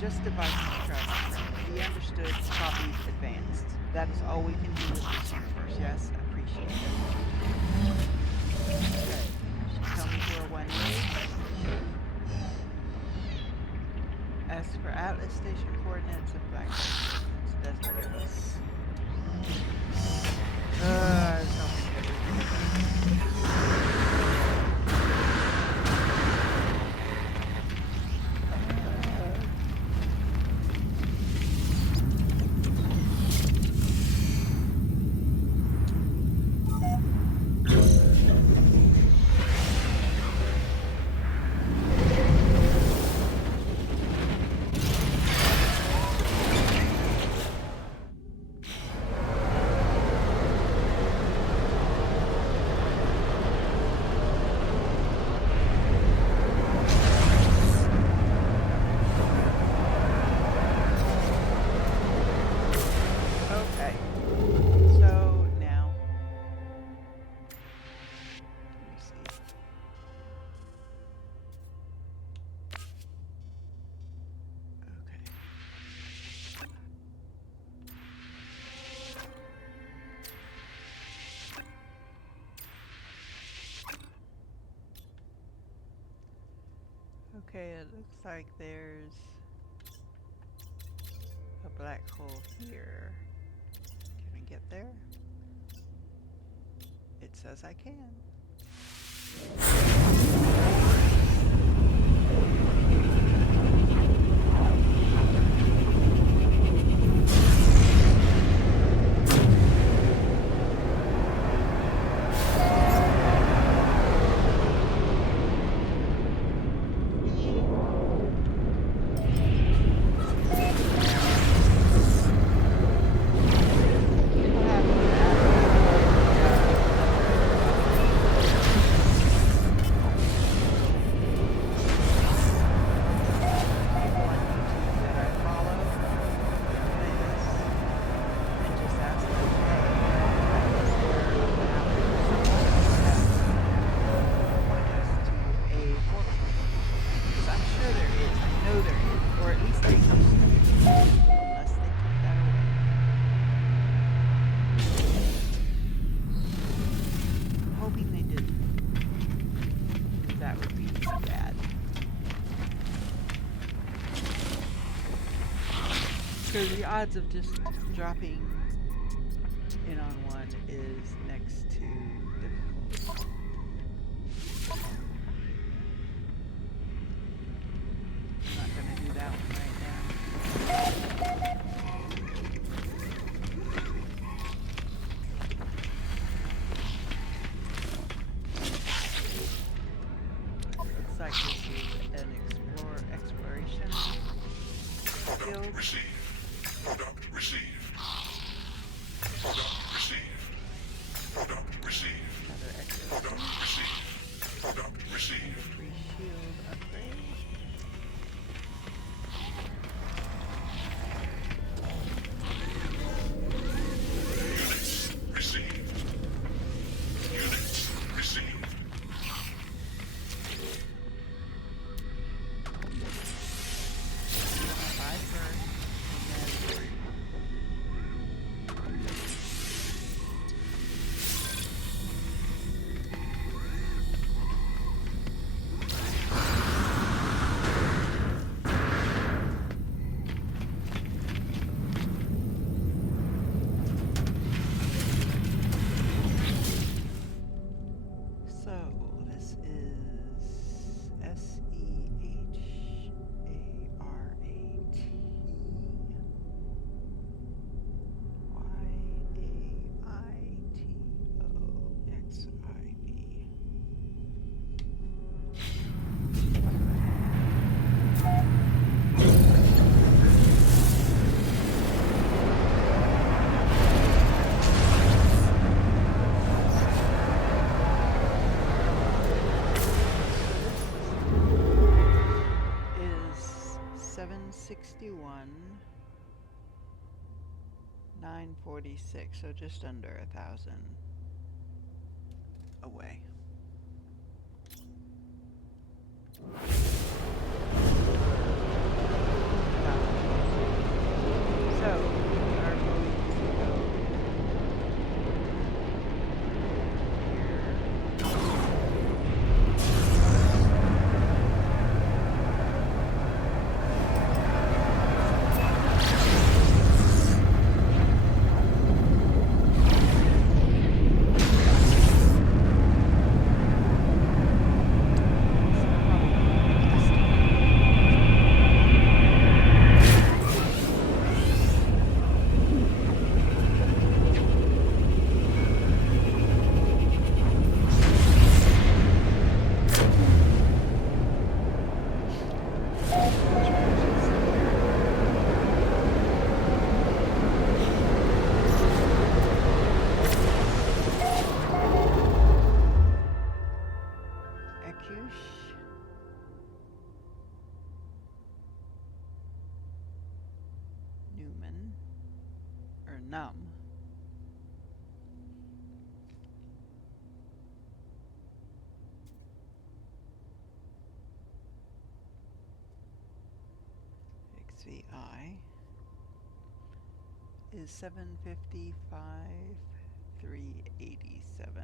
Just devices travel friend. Be understood, copy, advanced. That is all we can do with this universe. Yes, appreciate it. Okay. Tell me where one is. As for Atlas Station coordinates and black hole coordinates, doesn't give us. There's nothing good. Okay, it looks like there's a black hole here. Can I get there? It says I can. What happened to So the odds of just dropping in on one is next to difficult. I'm not going to do that one right now. Looks like this is an exploration skill. Product received. Product received. Product received. Product received. Another Product exosuit received. Product and a received. free shield upgrade. Units received. Units received. Buy first, and then so this is SEHARATYAITOXIV. Is 761 946, so just under 1,000 away. So we are going to go Newman, or Num. XVI is 755, 387.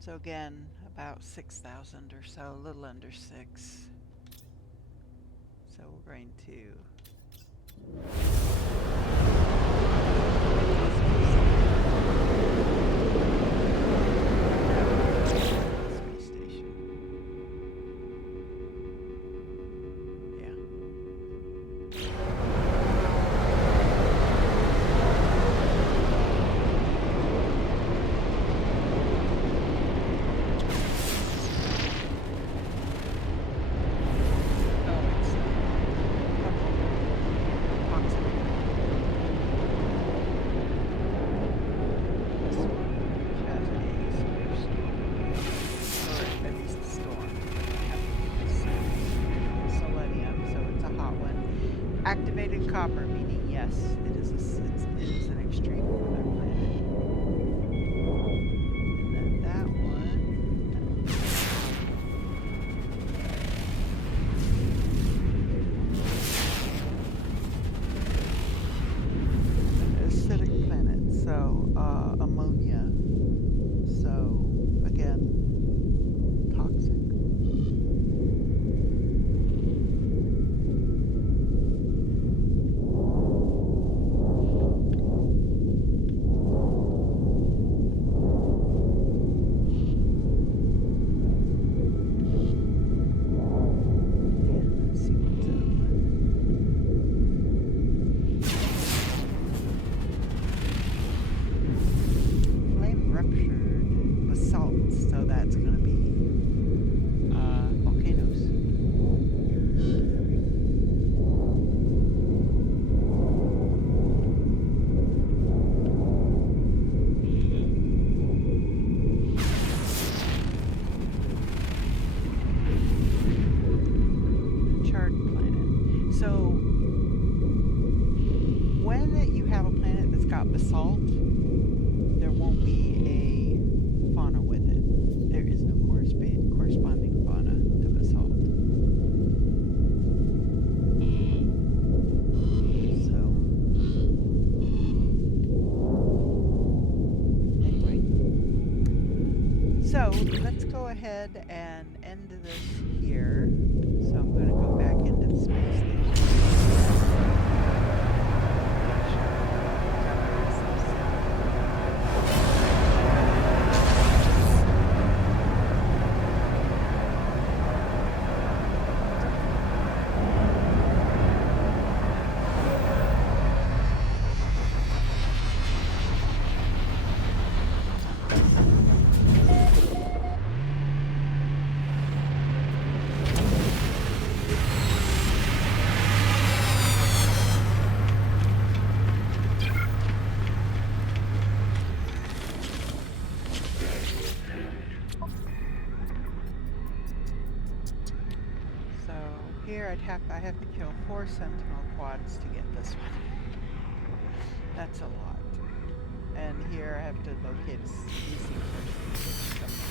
So again, about 6,000 or so, a little under 6. So we're going to space station. Yeah. Oh, it's toxic. This one has a severe storm, or at least a storm. Selenium, so it's a hot one. Activated copper, meaning yes, it is it is an extreme weather planet. And then that one. Acidic planet, so ammonia. So again, toxic. got basalt, there won't be a fauna with it. There is no corresponding fauna to basalt. So, anyway. So, let's go ahead and end this here. So I'm going to go back into the space station. Here I have to kill 4 sentinel quads to get this one. That's a lot. And here I have to locate a CC person sometimes.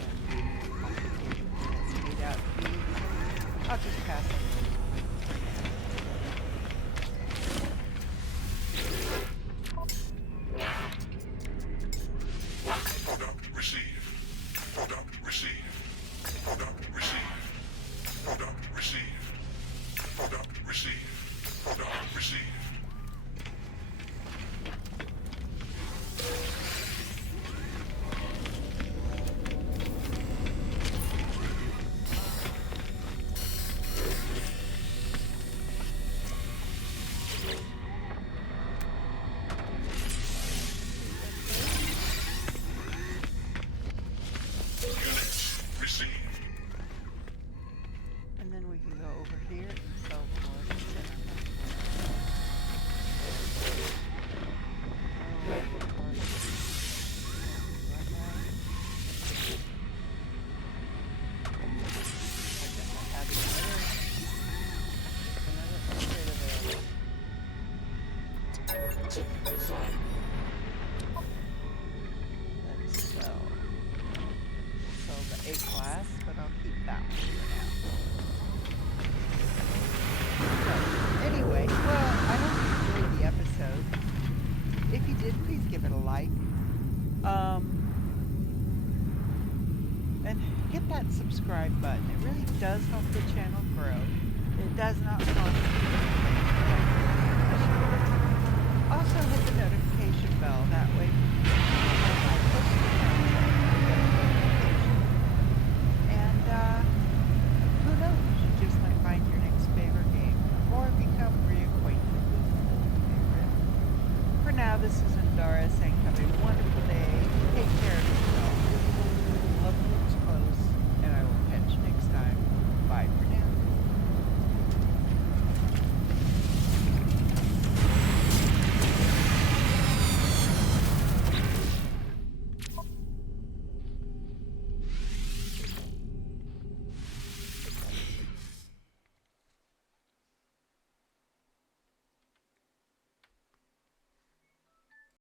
And be complicated than it's made out to be. I'll just pass on Product received. Product received. Product received. Product received. Product received. Product received. Units received. and then we can go over here and sell the more sentinel. Let's sell the A-class, but I'll keep that one for now. So, anyway, well, I hope you enjoyed the episode. If you did, please give it a like. And hit that subscribe button. It really does help the channel grow. It does not cost you anything. Also hit the notification bell. That way when I post the content, you get a notification. And who knows? You just might find your next favorite game or become reacquainted with your favorite. For now, this is Endara saying have a wonderful day. Take care.